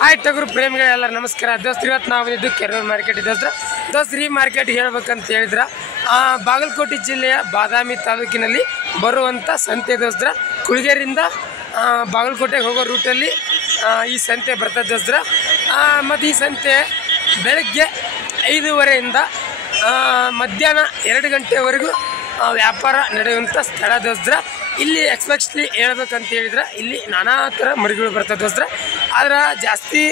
Hi ಟಗರು ಪ್ರೇಮಿಗಳೆಲ್ಲ ನಮಸ್ಕಾರ ದೋಸ್ತ್ರು. ಇವತ್ತು ನಾವು ಬಂದಿದ್ದು ಕೆರೂರು ಮಾರ್ಕೆಟ್ ದೋಸ್ತ್ರು. ಈ ಮಾರ್ಕೆಟ್ ಹೇಳ್ಬೇಕಂತ ಹೇಳಿದ್ರೆ ಬಾಗಲಕೋಟೆ ಜಿಲ್ಲೆಯ ಬಾದಾಮಿ ತಾಲೂಕಿನಲ್ಲಿ ಬರುವಂಥ ಸಂತೆ ದೋಸ್ತ್ರ. ಕುಳಗೇರಿಯಿಂದ ಬಾಗಲಕೋಟೆಗೆ ಹೋಗೋ ರೂಟಲ್ಲಿ ಈ ಸಂತೆ ಬರ್ತದೆ ದೋಸ್ತ್ರ. ಮತ್ತು ಈ ಸಂತೆ ಬೆಳಗ್ಗೆ 5:30ಯಿಂದ ಮಧ್ಯಾಹ್ನ 2 ಗಂಟೆವರೆಗೂ ವ್ಯಾಪಾರ ನಡೆಯುವಂಥ ಸ್ಥಳ ದೋಸ್ತ್ರ. ಇಲ್ಲಿ ಎಕ್ಸ್ಪೆಷಲಿ ಹೇಳ್ಬೇಕಂತ ಹೇಳಿದ್ರೆ ಇಲ್ಲಿ ನಾನಾ ಥರ ಮರಿಗಳು ಬರ್ತದೆ ದೋಸ್ತ್ರ. ಆದ್ರೆ ಜಾಸ್ತಿ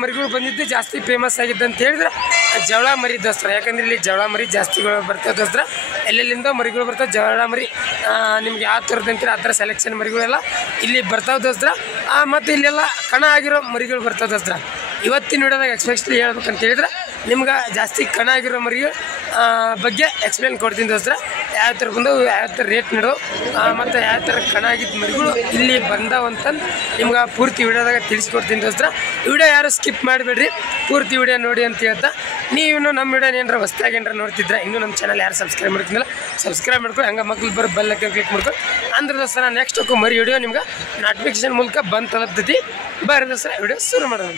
ಮರಿಗಳು ಬಂದಿದ್ದು ಜಾಸ್ತಿ ಫೇಮಸ್ ಆಗಿದ್ದಂತ ಹೇಳಿದ್ರೆ ಜವಳ ಮರಿ ದೋಸ್ತ್ರ. ಯಾಕಂದ್ರೆ ಇಲ್ಲಿ ಜವಳ ಮರಿ ಜಾಸ್ತಿಗಳು ಬರ್ತದೆ ದೋಸ್ತ್ರ. ಎಲ್ಲೆಲ್ಲಿಂದ ಮರಿಗಳು ಬರ್ತವೆ. ಜವಳ ಮರಿ ನಿಮ್ಗೆ ಯಾವ ಥರದಂತೀರ ಆ ಥರ ಸೆಲೆಕ್ಷನ್ ಮರಿಗಳೆಲ್ಲ ಇಲ್ಲಿ ಬರ್ತಾವೆ ದೋಸ್ತ್ರ. ಮತ್ತು ಇಲ್ಲೆಲ್ಲ ಕಣ ಆಗಿರೋ ಮರಿಗಳು ಬರ್ತವೆ ದೋಸ್ತ್ರ. ಇವತ್ತಿನ ವಿಡಿಯೋದಾಗ ಎಕ್ಸ್ಪೆಷಲಿ ಹೇಳ್ಬೇಕಂತ ಹೇಳಿದ್ರೆ ನಿಮ್ಗೆ ಜಾಸ್ತಿ ಕಣ ಆಗಿರೋ ಮರಿಗಳು ಬಗ್ಗೆ ಎಕ್ಸ್ಪ್ಲೇನ್ ಕೊಡ್ತೀನಿ ದೋಸ್ತ್ರ. ಯಾವ ಥರ ಬಂದವು, ಯಾವ ಥರ ರೇಟ್ ನೀಡೋ, ಮತ್ತು ಯಾವ ಥರ ಕಣ ಆಗಿದ್ದ ಮರಿಗಳು ಇಲ್ಲಿ ಬಂದವಂತಂದು ನಿಮ್ಗೆ ಪೂರ್ತಿ ವಿಡಿಯೋದಾಗ ತಿಳಿಸ್ಕೊಡ್ತೀನಿ ದೋಸ್ತ್ರ. ವಿಡಿಯೋ ಯಾರು ಸ್ಕಿಪ್ ಮಾಡಿಬಿಡ್ರಿ, ಪೂರ್ತಿ ವಿಡಿಯೋ ನೋಡಿ ಅಂತ ಹೇಳ್ತಾ. ನೀವು ನಮ್ಮ ವಿಡಿಯೋನ ಏನಾರ ಹೊಸ್ದಾಗಿ ಏನಾರ ನೋಡ್ತಿದ್ರೆ ಇನ್ನೂ ನಮ್ಮ ಚಾನಲ್ ಯಾರು ಸಬ್ಸ್ಕ್ರೈಬ್ ಮಾಡ್ತಿದ್ದಿಲ್ಲ ಸಬ್ಸ್ಕ್ರೈಬ್ ಮಾಡ್ಕೊಂಡು ಹಂಗೆ ಮಕ್ಳು ಬರೋ ಬೆಲ್ ಐಕಾನ್ ಕ್ಲಿಕ್ ಮಾಡ್ಕೊಂಡು ಅಂದ್ರೆ ದೋಸ್ತರ ನೆಕ್ಸ್ಟ್ ಹೋಗೋ ಮರಿ ವಿಡಿಯೋ ನಿಮ್ಗೆ ನೋಟಿಫಿಕೇಶನ್ ಮೂಲಕ ಬಂದು ತಲುಪ್ತೈತಿ. ಬರ್ರಿ ದೋಸ್ತರ ವಿಡಿಯೋ ಶುರು ಮಾಡೋಣ.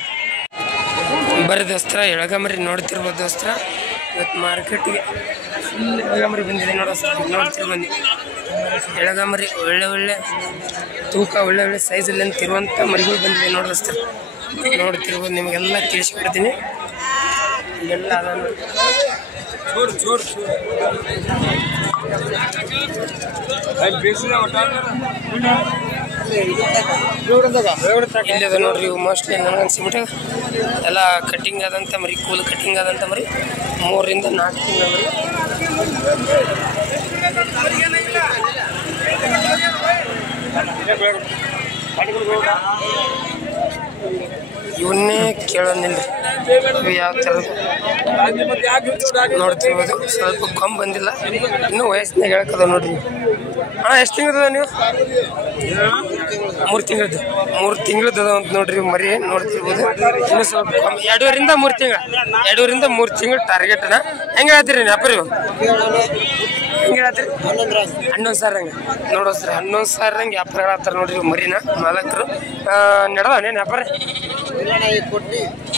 ಬರ್ರಿ ದೋಸ್ತರ ಎಳಗಮರಿ ನೋಡ್ತಿರ್ಬೋದು ದೋಸ್ತರ. ಇವತ್ತು ಮಾರ್ಕೆಟಿಗೆ ಫುಲ್ ಎಳಗಮರಿ ಬಂದಿದೆ ನೋಡ್ತಿರ್ ಬನ್ನಿ. ಎಳಗಮರಿ ಒಳ್ಳೆ ತೂಕ ಒಳ್ಳೆ ಸೈಜಲ್ಲಿ ಅಂತಿರುವಂಥ ಮರಿಗಳು ಬಂದಿದೆ ನೋಡಿ ದೋಸ್ತರ. ನೋಡ್ತಿರ್ಬೋದು, ನಿಮಗೆಲ್ಲ ತಿಳಿಸ್ಕೊಡ್ತೀನಿ. ಇಲ್ಲೆಲ್ಲ ಅದ ಇಲ್ಲದ ನೋಡ್ರಿ. ಇವು ಮೋಸ್ಟ್ಲಿ ನನಗೆ ಅನ್ಸಿಬಿಟ್ಟು ಎಲ್ಲ ಕಟ್ಟಿಂಗ್ ಆದಂಥ ಮರಿ, ಕೂಲ್ ಕಟ್ಟಿಂಗ್ ಆದಂಥ ಮರಿ. 3 ರಿಂದ 4 ತಿಂಗಳ ಮರಿ. ಇವನ್ನೇ ಕೇಳೋದಿಲ್ಲ ಇವು ಯಾವ ಥರದ್ದು ನೋಡ್ತಿರ್ಬೋದು. ಸ್ವಲ್ಪ ಕಮ್ಮಿ ಬಂದಿಲ್ಲ, ಇನ್ನೂ ವಯಸ್ಸಿನಾಗ ಹೇಳ್ಕದ ನೋಡ್ರಿ. ಎಷ್ಟು ತಿಂಗಳದ ನೀವು? 3 ತಿಂಗಳದ್ದು. 3 ತಿಂಗಳದ್ದು ಅದ ಅಂತ ನೋಡ್ರಿ ಮರಿ. ನೋಡ್ತಿರ್ಬೋದು ಇನ್ನೂ ಸ್ವಲ್ಪ ಕಮ್ಮಿ. 2 ರಿಂದ 3 ತಿಂಗಳು 2 ರಿಂದ 3 ತಿಂಗಳು ಟಾರ್ಗೆಟ್ನ. ಹೆಂಗೆ ಹೇಳ್ತೀರಿ ವ್ಯಾಪಾರಿ? ಹೆಂಗೆ ಹೇಳ್ತೀರಿ? 11,000 ಹಂಗೆ ನೋಡೋಸ್ರಿ. 11,000 ಹಂಗೆ ವ್ಯಾಪಾರ ಹೇಳ್ತಾರೆ ನೋಡ್ರಿ ಮರಿನ ಮಾಲಕರು. ನಡೆದವನೇನು ವ್ಯಾಪಾರ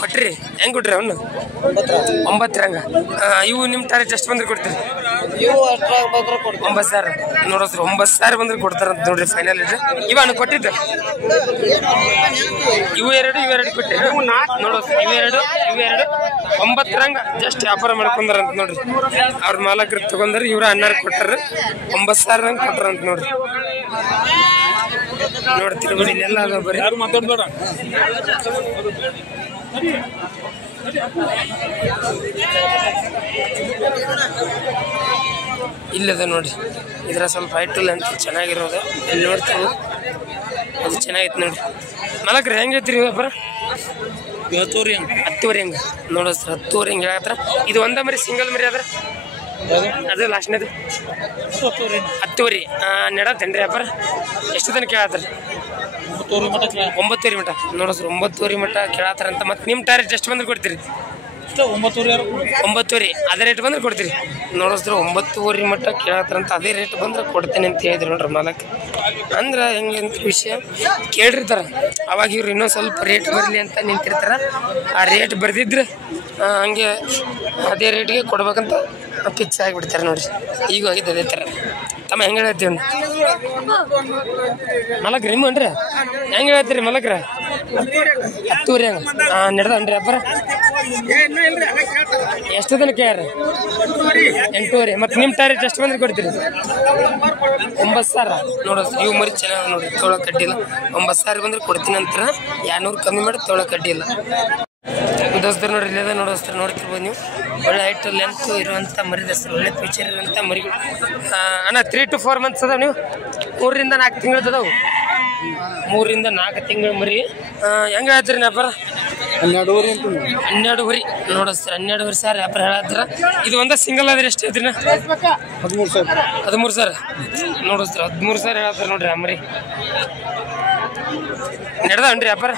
ಕೊಟ್ರಿ? ಹೆಂಗೆ ಕೊಟ್ರಿ ಅವನು? 9 ಹಂಗೆ. ಇವು ನಿಮ್ಮ ಟಾರ್ಗೆಟ್ ಎಷ್ಟು ಬಂದ್ರೆ ಕೊಡ್ತೀರಿ? 9,000 ನೋಡೋಸ್ರಿ. 9,000 ಬಂದ್ರೆ ಕೊಡ್ತಾರಂತ ನೋಡ್ರಿ ಫೈನಲ್ ಇದ್ರೆ. ಇವಾಗ ಕೊಟ್ಟಿದ್ದೆ ಇವು ಎರಡು ಕೊಟ್ಟಿರಿ ನೋಡೋಸ್ರಿ. ಇವೆರಡು 9 ಹಂಗೆ ಜಸ್ಟ್ ವ್ಯಾಪಾರ ಮಾಡ್ಕೊಂಡಾರಂತ ನೋಡ್ರಿ. ಅವ್ರ ಮಾಲಕರು ತಗೊಂಡ್ರಿ, ಇವ್ರು 12 ಕೊಟ್ಟಾರ. 9,000 ಹಂಗೆ ಕೊಟ್ಟಾರಂತ ನೋಡ್ರಿ. ನೋಡ್ತಿರ್ಬೋದು ಇಲ್ಲೆಲ್ಲ ಅದ ಬರೀ. ಯಾರು ಮಾತಾಡ್ಬೇಡ. ಇಲ್ಲದ ನೋಡ್ರಿ. ಇದ್ರ ಸ್ವಲ್ಪ ಹೈಟಲ್ ಅಂತ ಚೆನ್ನಾಗಿರೋದು ಇಲ್ಲಿ ನೋಡ್ತೀವಿ. ಅದು ಚೆನ್ನಾಗೈತೆ ನೋಡ್ರಿ. ಮಾಲಕ್ರಿ ಹೆಂಗೈತ್ರಿ ವ್ಯಾಪಾರ? 10,000 ಹಂಗೆ ನೋಡೋಸ್ರ. 10,000 ಹಂಗೆ ಹೇಳತ್ರ. ಇದು ಒಂದ ಮರಿ ಸಿಂಗಲ್ ಮರಿ ಅದ್ರ ಅದು ಲಾಸ್ಟ್ನೇದು 10,000 ನಡತ್ತೇನ್ರಿ ವ್ಯಾಪಾರ? ಎಷ್ಟು ತನಕ ಕೇಳತ್ತಾರ? 9,000 ಮಟ ನೋಡೋಸ್ರ. 9,000 ಮಟ ಕೇಳತ್ತಾರಂತ. ಮತ್ತು ನಿಮ್ಮ ಟಾರ್ಗೆಟ್ ಎಷ್ಟು ಬಂದ್ರೆ ಕೊಡ್ತೀರಿ? 9,000 ಅದೇ ರೇಟ್ ಬಂದ್ರೆ ಕೊಡ್ತೀರಿ ನೋಡೋಸ್ರು. 9,000 ಮಟ್ಟ ಕೇಳತ್ತಾರಂತ. ಅದೇ ರೇಟ್ ಬಂದ್ರೆ ಕೊಡ್ತೇನೆ ಅಂತ ಹೇಳಿದ್ರು ನೋಡ್ರಿ ಮಾಲಕ್. ಅಂದ್ರೆ ಹೆಂಗೆ ಅಂತ ವಿಷಯ ಕೇಳಿರ್ತಾರ. ಅವಾಗ ಇವ್ರು ಇನ್ನೂ ಸ್ವಲ್ಪ ರೇಟ್ ಬರಲಿ ಅಂತ ನಿಂತಿರ್ತಾರ. ಆ ರೇಟ್ ಬರ್ದಿದ್ರೆ ಹಂಗೆ ಅದೇ ರೇಟ್ಗೆ ಕೊಡ್ಬೇಕಂತ ಫಿಕ್ಸ್ ಆಗಿಬಿಡ್ತಾರೆ ನೋಡ್ರಿ. ಈಗ ಹೋಗಿದ್ದು ಅದೇ ಥರ. ತಮ್ಮ ಹೆಂಗೆ ಹೇಳ್ತೀವಿ ಮಲಕ್ರಿ? ನಿಮ್ಮನ್ರಿ ಹೆಂಗೆ ಹೇಳ್ತೀರಿ ಮಲಕ್ರ? 10,000 ಹಂಗೆ ನಡೆದನ್ರಿ ವ್ಯಾಪಾರ? ಎಷ್ಟು ತನಕ ಯಾರು? 8,000. ಮತ್ತು ನಿಮ್ಮ ಟಾರ್ಗೆಟ್ ಎಷ್ಟು ಬಂದ್ರೆ ಕೊಡ್ತೀರಿ? 9,000 ನೋಡೋದು. ಇವು ಮರಿ ಚೆನ್ನಾಗಿ ನೋಡ್ರಿ, ತೋಳ ಕಡ್ಡಿಲ್ಲ. 9,000 ಬಂದ್ರೆ ಕೊಡ್ತೀನಿ ಅಂತಾರ. 200 ಕಮ್ಮಿ ಮಾಡಿ ತೋಳ ಕಡ್ಡಿಲ್ಲ ದೋಸ್ತರು ನೋಡ್ರಿ. ಇಲ್ಲದ ನೋಡೋಸ್ತಾರೆ. ನೋಡ್ತಿರ್ಬೋದು ನೀವು. ಒಳ್ಳೆ ಹೈಟ್ ಲೆಂತ್ ಇರುವಂಥ ಮರಿ ದೋಸ್ತರು. ಒಳ್ಳೆ ಫ್ಯೂಚರ್ ಇರುವಂಥ ಮರಿಗಳು. ಅಣ್ಣ 3 to 4 ಮಂತ್ಸ್ ಅದಾವ. ನೀವು 3 ರಿಂದ 4 ತಿಂಗಳದ್ದು ಅದಾವು. 3 ರಿಂದ 4 ತಿಂಗಳು ಮರಿ. ಹೆಂಗೆ ಹೇಳ್ತೀರಿ ವ್ಯಾಪಾರ? 12,000 ನೋಡೋಸ್ತಾರೆ. 12,000 ವ್ಯಾಪಾರ ಹೇಳತ್ತಾರ. ಇದು ಒಂದ ಸಿಂಗಲ್ ಆದ್ರೆ ಎಷ್ಟು ಹೇಳ್ತೀರಿ? 13,000 ನೋಡೋಸ್ತಾರೆ. 13,000 ಹೇಳತ್ತಾರ ನೋಡ್ರಿ ಆ ಮರಿ. ನಡೆದವನ್ರಿ ವ್ಯಾಪಾರ?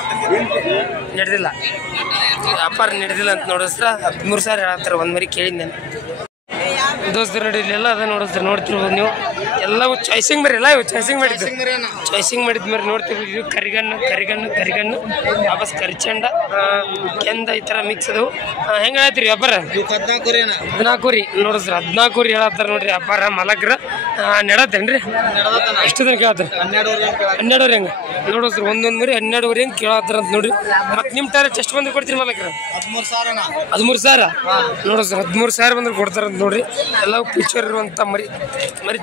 ನಡೆದಿಲ್ಲ ವ್ಯಾಪಾರ ನಡೆದಿಲ್ಲ ಅಂತ ನೋಡಿಸ್ರ. 13,000 ಹೇಳತ್ತಾರ ಒಂದು ಮರಿ ಕೇಳಿದ್ ನಾನು ದೋಸ್ತರು. ನೋಡಿ ಇಲ್ಲೆಲ್ಲ ಅದ ನೋಡಿಸ್ತಾರೆ. ನೋಡ್ತಿರ್ಬೋದು ನೀವು. ಎಲ್ಲವೂ ಚಾಯ್ಸಿಂಗ್ ಮರಿ ಎಲ್ಲ ಇವು ಚಾಯ್ಸಿಂಗ್ ಮಾಡಿದ್ದು ಮರಿ ನೋಡ್ತೀವಿ. ಇದು ಕರಿಗಣ್ಣು ವಾಪಸ್ ಕರಿಚಂಡ ಕೆಂದ ಈ ಥರ ಮಿಕ್ಸ್ ಅದಾವು. ಹೆಂಗೆ ಹೇಳ್ತೀರಿ ವ್ಯಾಪಾರ? 14 ರೀ ನೋಡಿಸ್ರಿ 14 ಹೇಳತ್ತಾರ ನೋಡ್ರಿ ವ್ಯಾಪಾರ ಮಲಗ್ರ ನೆಡತ್ತೇನ್ರಿ? ಎಷ್ಟು ದಿನ ಕೇಳತ್ತಾರ? 12 ಹೆಂಗೆ ನೋಡಿಸ್ರಿ ಒಂದೊಂದು ಮರಿ 12 ಹೆಂಗೆ ಕೇಳತ್ತಾರ ಅಂತ ನೋಡ್ರಿ. ಮತ್ತೆ ನಿಮ್ಮ ಟಾರ್ಗೆಟ್ ಎಷ್ಟು ಬಂದ್ರೆ ಕೊಡ್ತೀರಿ ಮಲಗ್ರ? 13,000 ನೋಡಿಸ್ರಿ 13,000 ಬಂದ್ರೆ ಕೊಡ್ತಾರಂತ ನೋಡ್ರಿ. ಎಲ್ಲವೂ ಪಿಕ್ಚರ್ ಇರುವಂಥ ಮರಿ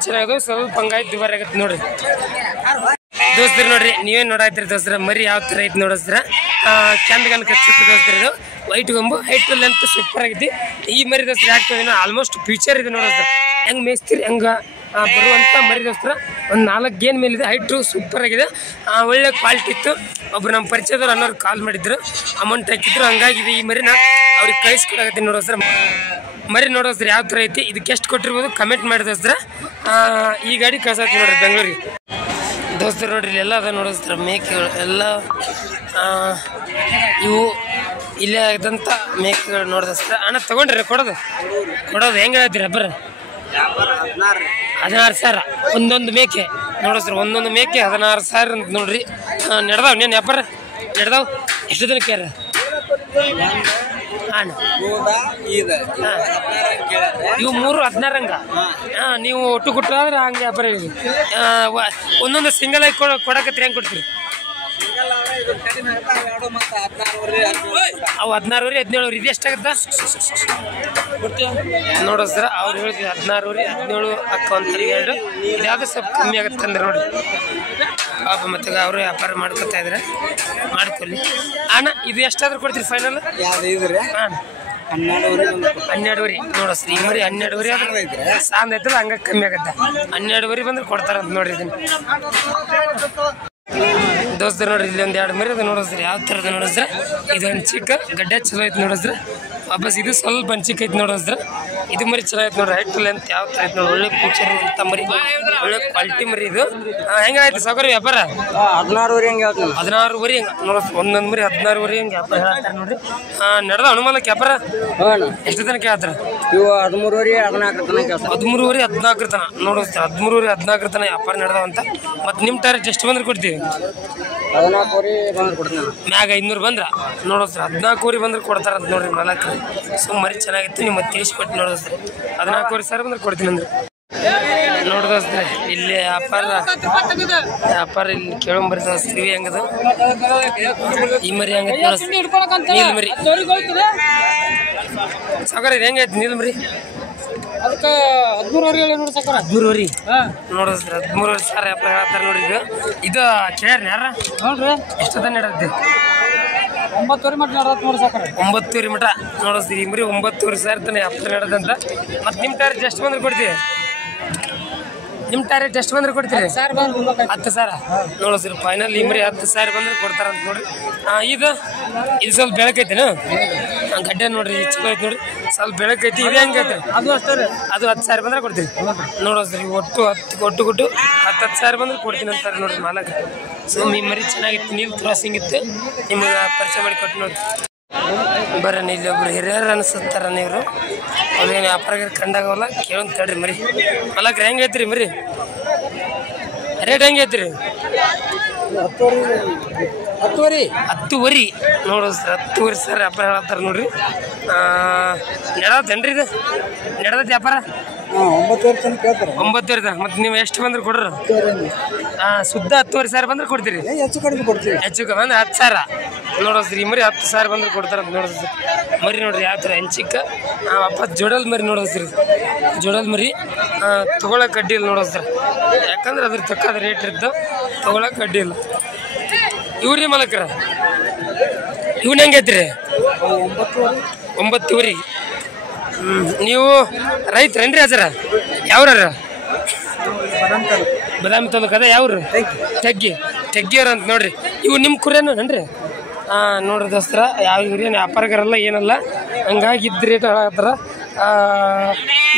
ಚೆನ್ನಾಗದು. ಸ್ವಲ್ಪ ಹಂಗಾಯ್ತು ದುಬಾರಿ ಆಗತ್ತೆ ನೋಡ್ರಿ ದೋಸ್ತರ. ನೋಡ್ರಿ ನೀವೇನು ನೋಡಾಯ್ತಿರಿ ದೋಸ್ತರ ಮರಿ ಯಾವ ಥರ ಐತಿ ನೋಡಿಸ್ರ ಕೆಂದಗನ್ ಕಚ್ಚಿತ್ತು ದೋಸ್ತರ. ಇದು white Gombu height length super ಆಗೈತಿ. ಈ ಮರಿ ದೋಸ್ತರ ಆಗ್ತದೆ ಆಲ್ಮೋಸ್ಟ್ ಫ್ಯೂಚರ್ ಇದೆ ನೋಡಿಸ್ರ. ಹೆಂಗೆ ಮೇಯ್ಸ್ತೀರಿ ಹಂಗೆ ಬರುವಂಥ ಮರಿ ದೋಸ್ತರ. ಒಂದು 4 ಗೇನ್ ಮೇಲಿದೆ. ಹೈಟು ಸೂಪರ್ ಆಗಿದೆ, ಒಳ್ಳೆ ಕ್ವಾಲಿಟಿ ಇತ್ತು. ಒಬ್ರು ನಮ್ಮ ಪರಿಚಯದವ್ರು ಅನ್ನೋರು ಕಾಲ್ ಮಾಡಿದ್ರು, ಅಮೌಂಟ್ ಹಾಕಿದ್ರು. ಹಂಗಾಗಿದೆ ಈ ಮರಿನ ಅವ್ರಿಗೆ ಕಳಿಸ್ಕೊಡಾಗತ್ತೀನಿ ನೋಡೋಸ್ರ. ಮರಿ ನೋಡೋಸ್ರ ಯಾವ ಥರ ಐತಿ ಇದಕ್ಕೆ ಎಷ್ಟು ಕೊಟ್ಟಿರ್ಬೋದು ಕಮೆಂಟ್ ಮಾಡಿ ದೋಸ್ತರ. ಈ ಗಾಡಿ ಕಳ್ಸಾತೀನಿ ನೋಡ್ರಿ ಬೆಂಗಳೂರಿಗೆ ದೋಸ್ತರು. ನೋಡ್ರಿ ಎಲ್ಲ ಅದ ನೋಡಿಸ್ತಾರೆ ಮೇಕೆಗಳು ಎಲ್ಲ. ಇವು ಇಲ್ಲೇ ಆದಂಥ ಮೇಕೆಗಳು ನೋಡಿಸ್ತಾರೆ. ಅಣ್ಣ ತೊಗೊಂಡ್ರಿ ಕೊಡೋದು ಹೆಂಗೆ ಹೇಳ್ತೀರಿ ಹಬ್ಬರ? 16,000 ಒಂದೊಂದು ಮೇಕೆ ನೋಡಿಸ್ರಿ. ಒಂದೊಂದು ಮೇಕೆ 16,000 ಅಂತ ನೋಡ್ರಿ. ನಡೆದಾವ್ ನೇನು ವ್ಯಾಪಾರ ನಡೆದಾವ್? ಎಷ್ಟು ದಿನ ಕೇರ ಅಣ್ಣ? ಇವು 3 16 ನೀವು ಒಟ್ಟು ಕೊಟ್ಟರೆ ಹಂಗೆ ವ್ಯಾಪಾರ ಇದೆ. ಒಂದೊಂದು ಸಿಂಗಲ್ ಆಗಿ ಕೊಡಕತ್ರಿ ಹೆಂಗೆ ಕೊಡ್ತೀರಿ? ಅವು 16 17 ಇದು ಎಷ್ಟಾಗತ್ತಾ ನೋಡಿಸ್ರ? ಅವ್ರು ಹೇಳಿದ್ವಿ 16 17 ಅಕ್ಕ ಅಂತಾರೆ 2. ಇದ್ಯಾವುದು ಸ್ವಲ್ಪ ಕಮ್ಮಿ ಆಗುತ್ತೆ ಅಂದ್ರೆ ನೋಡಿ ಪಾಪ. ಮತ್ತೆ ಅವರು ವ್ಯಾಪಾರ ಮಾಡ್ಕೊತಾ ಇದ್ರೆ ಮಾಡ್ಕೊಳ್ಳಿ ಅಣ್ಣ. ಇದು ಎಷ್ಟಾದ್ರೂ ಕೊಡ್ತೀರಿ ಫೈನಲ್? ಹಾಂ 12 ನೋಡಿಸ್ರಿ. ಈ ಮರಿ 12 ಆದ್ರೆ ಸಾಂದ್ ಐತಲ್ಲ ಹಂಗ ಕಮ್ಮಿ ಆಗತ್ತೆ. 12 ಬಂದ್ರೆ ಕೊಡ್ತಾರಂತ ನೋಡ್ರಿ ಇದನ್ನ ದೋಸ್ತರು. ನೋಡ್ರಿ ಇಲ್ಲಿ ಒಂದು 2 ಮರಿ ಅದು ನೋಡಿಸ್ರಿ ಯಾವ ಥರದ ನೋಡಿಸ್ರೆ. ಇದೊಂದು ಚಿಕ್ಕ ಗಡ್ಡೆ ಚಲೋ ಐತೆ ನೋಡಿಸ್ರೆ. ವಾಪಸ್ ಇದು ಸ್ವಲ್ಪ ಚಿಕ್ಕ ಐತೆ ನೋಡಿಸ್ರೆ. ಇದು ಮರಿ ಚಲೋ ಐತೆ ನೋಡ್ರಿ. ಹೈಟ್ ಲೆಂತ್ ಯಾವ ಥರ ಐತೆ ನೋಡಿ. ಒಳ್ಳೆ ಫ್ಯೂಚರ್ ಅಂತ ಮರಿ, ಒಳ್ಳೆ ಕ್ವಾಲಿಟಿ ಮರಿ ಇದು. ಹೆಂಗಾಯ್ತು ಸಾಕೋರಿ ವ್ಯಾಪಾರ? 16 ಹೆಂಗೆ 16 ಹೆಂಗೆ ನೋಡಿಸ್. ಒಂದೊಂದು ಮರಿ 16 ಹೆಂಗೆ ವ್ಯಾಪಾರ ಹೇಳ್ತಾರೆ ನೋಡ್ರಿ. ನಡೆದ ಅನುಮಾನಕ್ಕೆ ವ್ಯಾಪಾರ ಎಷ್ಟು ತನಕ ಹೇಳ್ತಾರೆ? ಇವು 13 14 ತನಕ 13 14 ತನ ನೋಡಿಸ್ತಾರೆ. 13 14 ತನ ವ್ಯಾಪಾರ ನಡೆದವಂತ. ಮತ್ತು ನಿಮ್ಮ ಟಾರ್ಗೆಟ್ ಎಷ್ಟು ಬಂದ್ರೆ ಕೊಡ್ತೀವಿ? 14 ಬಂದ್ರೆ ಕೊಡ್ತೀನಿ. ಮ್ಯಾಗ 500 ಬಂದ್ರೆ ನೋಡಿಸ್ರಿ. 14 ಬಂದ್ರೆ ಕೊಡ್ತಾರಂತ ನೋಡ್ರಿ ಮಾಲಕ್ರು. ಮರಿ ಚೆನ್ನಾಗಿತ್ತು ನೀವು ಮತ್ತೆ ತಿಳಿಸ್ಕೊಟ್ಟು ನೋಡಿಸ್ರಿ. 14,000 ಬಂದ್ರೆ ಕೊಡ್ತೀನಿ ಅಂದ್ರೆ ನೋಡಿದ್ರೆ. ಇಲ್ಲಿ ವ್ಯಾಪಾರ ಇಲ್ಲಿ ಕೇಳಂಬರಿ ದೋಸ್ತೀವಿ ಹೆಂಗದ ಈ ಮರಿ ಹಂಗೈತಿ ನೋಡಿಸ್ರಿ. ನೀಲ್ ಮರಿ ಸಾಕಾರ ಇದು ಹೆಂಗೈತಿ ನೀಲ್ ಮರಿ? ಅದಕ್ಕೆ 13 ನೋಡಿ ಸಾಕಾರ. 13 ನೋಡಿಸ್ರಿ 13,000 ವ್ಯಾಪಾರ ಹೇಳ್ತಾರೆ ನೋಡ್ರಿ. ಇದು ಕೇಳ್ಯಾರ ಯಾರ ನೋಡ್ರಿ ಎಷ್ಟೊತ್ತ ನಡೆಯುತ್ತೆ? 9 ಮಟ್ಟ ನಡೆದತ್ ನೋಡಿ ಸಾಕಾರ. 9 ಮಟ ನೋಡಿಸ್ರಿ. ಈ ಮರಿ 9,000 ತನ ವ್ಯಾಪಾರ ನಡೆದಂತ. ಮತ್ತು ನಿಮ್ಮ ಟಾರ್ಗೆಟ್ ಎಷ್ಟು ಬಂದ್ರೆ ಕೊಡ್ತೀವಿ? ನಿಮ್ಮ ಟಾರ್ಗೆಟ್ ಎಷ್ಟು ಬಂದ್ರೆ ಕೊಡ್ತೀರಿ? 10,000 ನೋಡಿಸ್ರಿ. ಫೈನಲ್ ಈ ಮರಿ 10,000 ಬಂದ್ರೆ ಕೊಡ್ತಾರಂತ ನೋಡ್ರಿ. ಇದು ಸ್ವಲ್ಪ ಬೆಳಕೈತಿನ ಗಡ್ಡೆ ನೋಡ್ರಿ ಚಲೋ ಐತಿ ನೋಡ್ರಿ. ಸ್ವಲ್ಪ ಬೆಳಕೈತಿ. ಇದು ಹೆಂಗೈತಿ? ಅದು ಅಷ್ಟೇ ರೀ. ಅದು 10,000 ಬಂದ್ರೆ ಕೊಡ್ತೀರಿ ನೋಡಿಸ್ರಿ. ಒಟ್ಟು 10,000 ಬಂದ್ರೆ ಕೊಡ್ತೀನಿ ಅಂತಾರೆ ನೋಡ್ರಿ ಮಾಲಕ. ಈ ಮರಿ ಚೆನ್ನಾಗಿತ್ತು. ನೀರು ಕ್ರಾಸಿಂಗ್ ಇತ್ತು. ನಿಮಗೆ ಪರಿಚಯ ಮಾಡಿ ಕೊಟ್ಟು ನೋಡ್ರಿ. ಬರ್ರಿ ಇಲ್ಲಿ ಒಬ್ರು ಹಿರಿಯರು ಅನಿಸುತ್ತಾರ ನೀವು. ಅದೇನು ವ್ಯಾಪಾರ ಕಂಡಾಗವಲ್ಲ ಕೇಳಂತ ಹೇಳ್ರಿ ಮರಿ ಮಾಲಕ್ರ ಹೆಂಗೆ ಐತ್ರಿ ಮರಿ ರೇಟ್ ಹೆಂಗೆ ಐತ್ರಿ? 10,000 ನೋಡು ಸರ್. 10,000 ವ್ಯಾಪಾರ ಹೇಳ್ತಾರೆ ನೋಡ್ರಿ. ನೆಡತೇನ್ರಿ ಇದು? ನೆಡದೈತಿ ವ್ಯಾಪಾರ 9,000 ತನಕ. ಮತ್ತೆ ನೀವು ಎಷ್ಟು ಬಂದ್ರೆ ಕೊಡ್ರಿ? ಶುದ್ಧ 10,000 ಬಂದ್ರೆ ಕೊಡ್ತೀರಿ? ಹೆಚ್ಚು ಕಡಿಮೆ ಕೊಡ್ತೀವಿ. ಹೆಚ್ಚು ಕಮ್ಮಿ ಅಂದ್ರೆ 10,000 ನೋಡೋದ್ರಿ. ಮರಿ 10,000 ಬಂದ್ರೆ ಕೊಡ್ತಾರಂತ ನೋಡೋದ್ರಿ. ಮರಿ ನೋಡ್ರಿ ಯಾವ ಥರ ಹೆಂಚಿಕ್ಕ ವಾಪಸ್ ಜೋಡಲ್ ಮರಿ ನೋಡೋದ್ರಿ. ಜೋಡಲ್ ಮರಿ ತೊಗೊಳಕ್ಕೆ ಅಡ್ಡಿ ಇಲ್ಲ ನೋಡೋದ್ರಿ. ಯಾಕಂದ್ರೆ ಅದ್ರ ತಕ್ಕ ರೇಟ್ ಇರ್ತದೆ, ತೊಗೊಳಕ್ಕೆ ಅಡ್ಡಿ ಇಲ್ಲ. ಇವ್ರಿ ಮಲಕ್ರ ಇವ್ನ ಹೆಂಗೆ ಐತ್ರಿ? 9,000. ನೀವು ರೈತರೇನ್ರಿ ಹಜರ? ಯಾವ್ರ? ಬಾದಾಮಿ ತಾಲೂಕು ಅದ ಯಾವ್ರು? ತೆಗ್ಗಿಯವ್ರ ಅಂತ ನೋಡ್ರಿ. ಇವು ನಿಮ್ಮ ಕುರಿಯೇನು ಏನ್ರಿ? ನೋಡ್ರಿ ದೋಸ್ತರ ಯಾವ ಇವ್ರೇನು ವ್ಯಾಪಾರಗಾರಲ್ಲ ಏನಲ್ಲ. ಹಂಗಾಗಿ ಇದ್ದ ರೇಟ್ ಹೇಳತ್ತಾರ.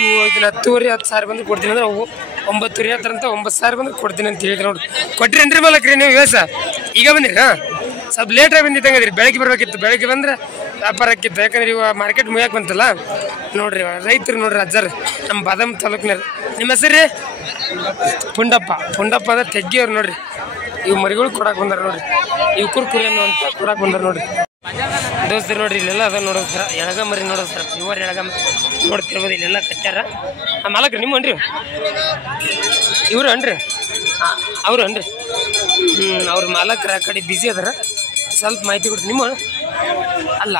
ಇವು ಇದನ್ನ 10,000 ಬಂದ್ರೆ ಕೊಡ್ತೀನಿ ಅಂದ್ರೆ ಅವು 9,000 ಹೇಳ್ತಾರಂತ. 9,000 ಬಂದ್ರೆ ಕೊಡ್ತೀನಿ ಅಂತ ಹೇಳಿದ್ರು ನೋಡ್ರಿ. ಕೊಟ್ರೇನ್ರಿ ಮಲಕ್ರಿ ನೀವು? ವ್ಯವಸ ಈಗ ಬಂದಿರಿ? ಸ್ವಲ್ಪ ಲೇಟಾಗಿ ಬಂದಿದ್ದಂಗೆ ಅದ್ರಿ. ಬೆಳಗ್ಗೆ ಬರ್ಬೇಕಿತ್ತು. ಬೆಳಗ್ಗೆ ಬಂದ್ರೆ ವ್ಯಾಪಾರಕ್ಕಿತ್ತು. ಯಾಕಂದ್ರೆ ಇವ ಮಾರ್ಕೆಟ್ ಮುಗಿಯಕ್ಕೆ ಬಂತಲ್ಲ ನೋಡ್ರಿ, ರೈತರು ನೋಡ್ರಿ ಅಜ್ಜರ್ ನಮ್ಮ ಬಾದಾಮಿ ತಾಲೂಕಿನಾರ. ನಿಮ್ಮ ಹೆಸರು ರೀ? ಪುಂಡಪ್ಪ ಅದ ತೆಗ್ಗಿಯವ್ರು ನೋಡ್ರಿ. ಇವು ಮರಿಗಳು ಕೊಡಕ್ಕೆ ಬಂದಾರ ನೋಡ್ರಿ, ಇವು ಕುರಿಯನ್ನು ಅಂತ ಕೊಡಕ್ಕೆ ಬಂದಾರ ನೋಡ್ರಿ. ದೋಸ್ತರು ನೋಡ್ರಿ, ಇಲ್ಲೆಲ್ಲ ಅದ ನೋಡೋಸ್ತಾರ, ಎಳಗ ಮರಿ ನೋಡೋಸ್ತಾರ, ಪ್ಯೂರ್ ಎಳಗ ನೋಡ್ತಿರ್ಬೋದು. ಇಲ್ಲೆಲ್ಲ ಕಟ್ಟ್ಯಾರ. ಮಾಲಕ್ರಿ ನಿಮ್ಮ ಅನ್ರಿ? ಇವ್ರು ಅನ್ರಿ? ಅವರು ಅನ್ರಿ? ಅವ್ರ ಮಾಲಕ್ರ ಆ ಕಡೆ ಬ್ಯುಸಿ ಅದಾರ, ಸ್ವಲ್ಪ ಮಾಹಿತಿ ಕೊಡ್ರಿ. ನಿಮ್ಮ ಅಲ್ಲ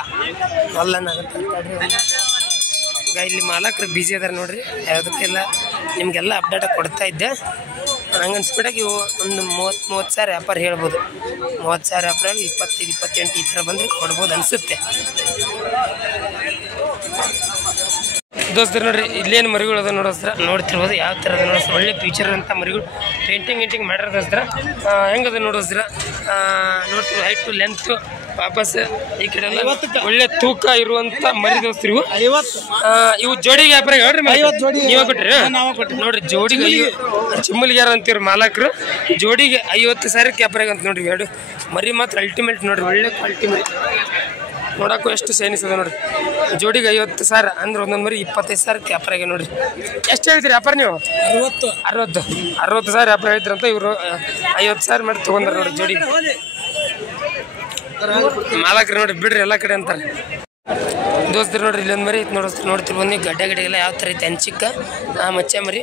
ಇಲ್ಲಿ ಮಾಲಕ್ರು ಬ್ಯುಸಿ ಅದಾರ ನೋಡ್ರಿ. ಯಾವುದಕ್ಕೆಲ್ಲ ನಿಮಗೆಲ್ಲ ಅಪ್ಡೇಟ್ ಕೊಡ್ತಾ ಇದ್ದೆ. ನಂಗೆ ಅನ್ಸ್ಬಿಟ್ಟಾಗ ಇವು ಒಂದು 30 ಸಾವಿರ ವ್ಯಾಪಾರ ಹೇಳ್ಬೋದು. 30 ಸಾವಿರ ವ್ಯಾಪಾರ 25-28 ಈ ಥರ ಬಂದರೆ ಕೊಡ್ಬೋದು ಅನಿಸುತ್ತೆ. ದೋಸ್ತರು ನೋಡ್ರಿ, ಇಲ್ಲೇನು ಮರಿಗಳು ಅದ ನೋಡೋಸ್ತ್ರ ನೋಡ್ತಿರ್ಬೋದು. ಯಾವ ಥರ ಅದ ನೋಡೋಸ್ತ್ರ, ಒಳ್ಳೆ ಫ್ಯೂಚರ್ ಅಂತ ಮರಿಗಳು. ಪೇಂಟಿಂಗ್ ಮಾಡಿರೋದೋಸ್ತ್ರ ಹೆಂಗದ ನೋಡೋಸ್ತ್ರ ನೋಡ್ತೀವಿ. ಹೈಟು ಲೆಂತು ವಾಪಸ್ ಈ ಕಡೆ ಎಲ್ಲ ಒಳ್ಳೆ ತೂಕ ಇರುವಂಥ ಮರಿ ದೋಸ್ತರು ಇವು ಜೋಡಿಗೆ ವ್ಯಾಪಾರ ಹೇಳ್ರಿ. ನೀವೇ ಕೊಟ್ರಿ ನೋಡ್ರಿ. ಜೋಡಿಗೆ ಚಿಮ್ಮಲ್ಗ್ಯಾರ ಅಂತೀವ್ರಿ ಮಾಲಕರು. ಜೋಡಿಗೆ 50 ಸಾವಿರಕ್ಕೆ ವ್ಯಾಪಾರ ಅಂತ ನೋಡ್ರಿ. ಎರಡು ಮರಿ ಮಾತ್ರ ಅಲ್ಟಿಮೇಟ್ ನೋಡ್ರಿ, ಒಳ್ಳೆ ಕ್ವಾಲಿಟಿ ಮರಿ. ನೋಡಕ್ಕೂ ಎಷ್ಟು ಸೈನಿಸ್ ಅದ ನೋಡ್ರಿ. ಜೋಡಿಗೆ 50 ಸಾವಿರ ಅಂದ್ರೆ ಒಂದೊಂದು ಮರಿ 25 ಸಾವಿರಕ್ಕೆ ವ್ಯಾಪಾರ ಆಗಿ ನೋಡ್ರಿ. ಎಷ್ಟು ಹೇಳ್ತೀರಿ ವ್ಯಾಪಾರ ನೀವು? 60 ಸಾವಿರ ವ್ಯಾಪಾರ ಹೇಳ್ತೀರಂತ. ಇವರು 50 ಸಾವಿರ ಮಾಡಿ ತೊಗೊಂಡ್ರೆ ನೋಡ್ರಿ ಜೋಡಿಗೆ. ಮಾಲಕ್ರು ನೋಡ್ರಿ ಬಿಡ್ರಿ ಎಲ್ಲ ಕಡೆ ಅಂತಾರೆ. ದೋಸ್ತರು ನೋಡ್ರಿ, ಇಲ್ಲೊಂದು ಮರಿ ಐತೆ ನೋಡ್ತಿರ್ಬೋದು ನೀವು. ಗಡ್ಡೆ ಎಲ್ಲ ಯಾವ ಥರ ಐತೆ ಅಂಚಿಕ್ಕ ಮಚ್ಚೆ ಮರಿ.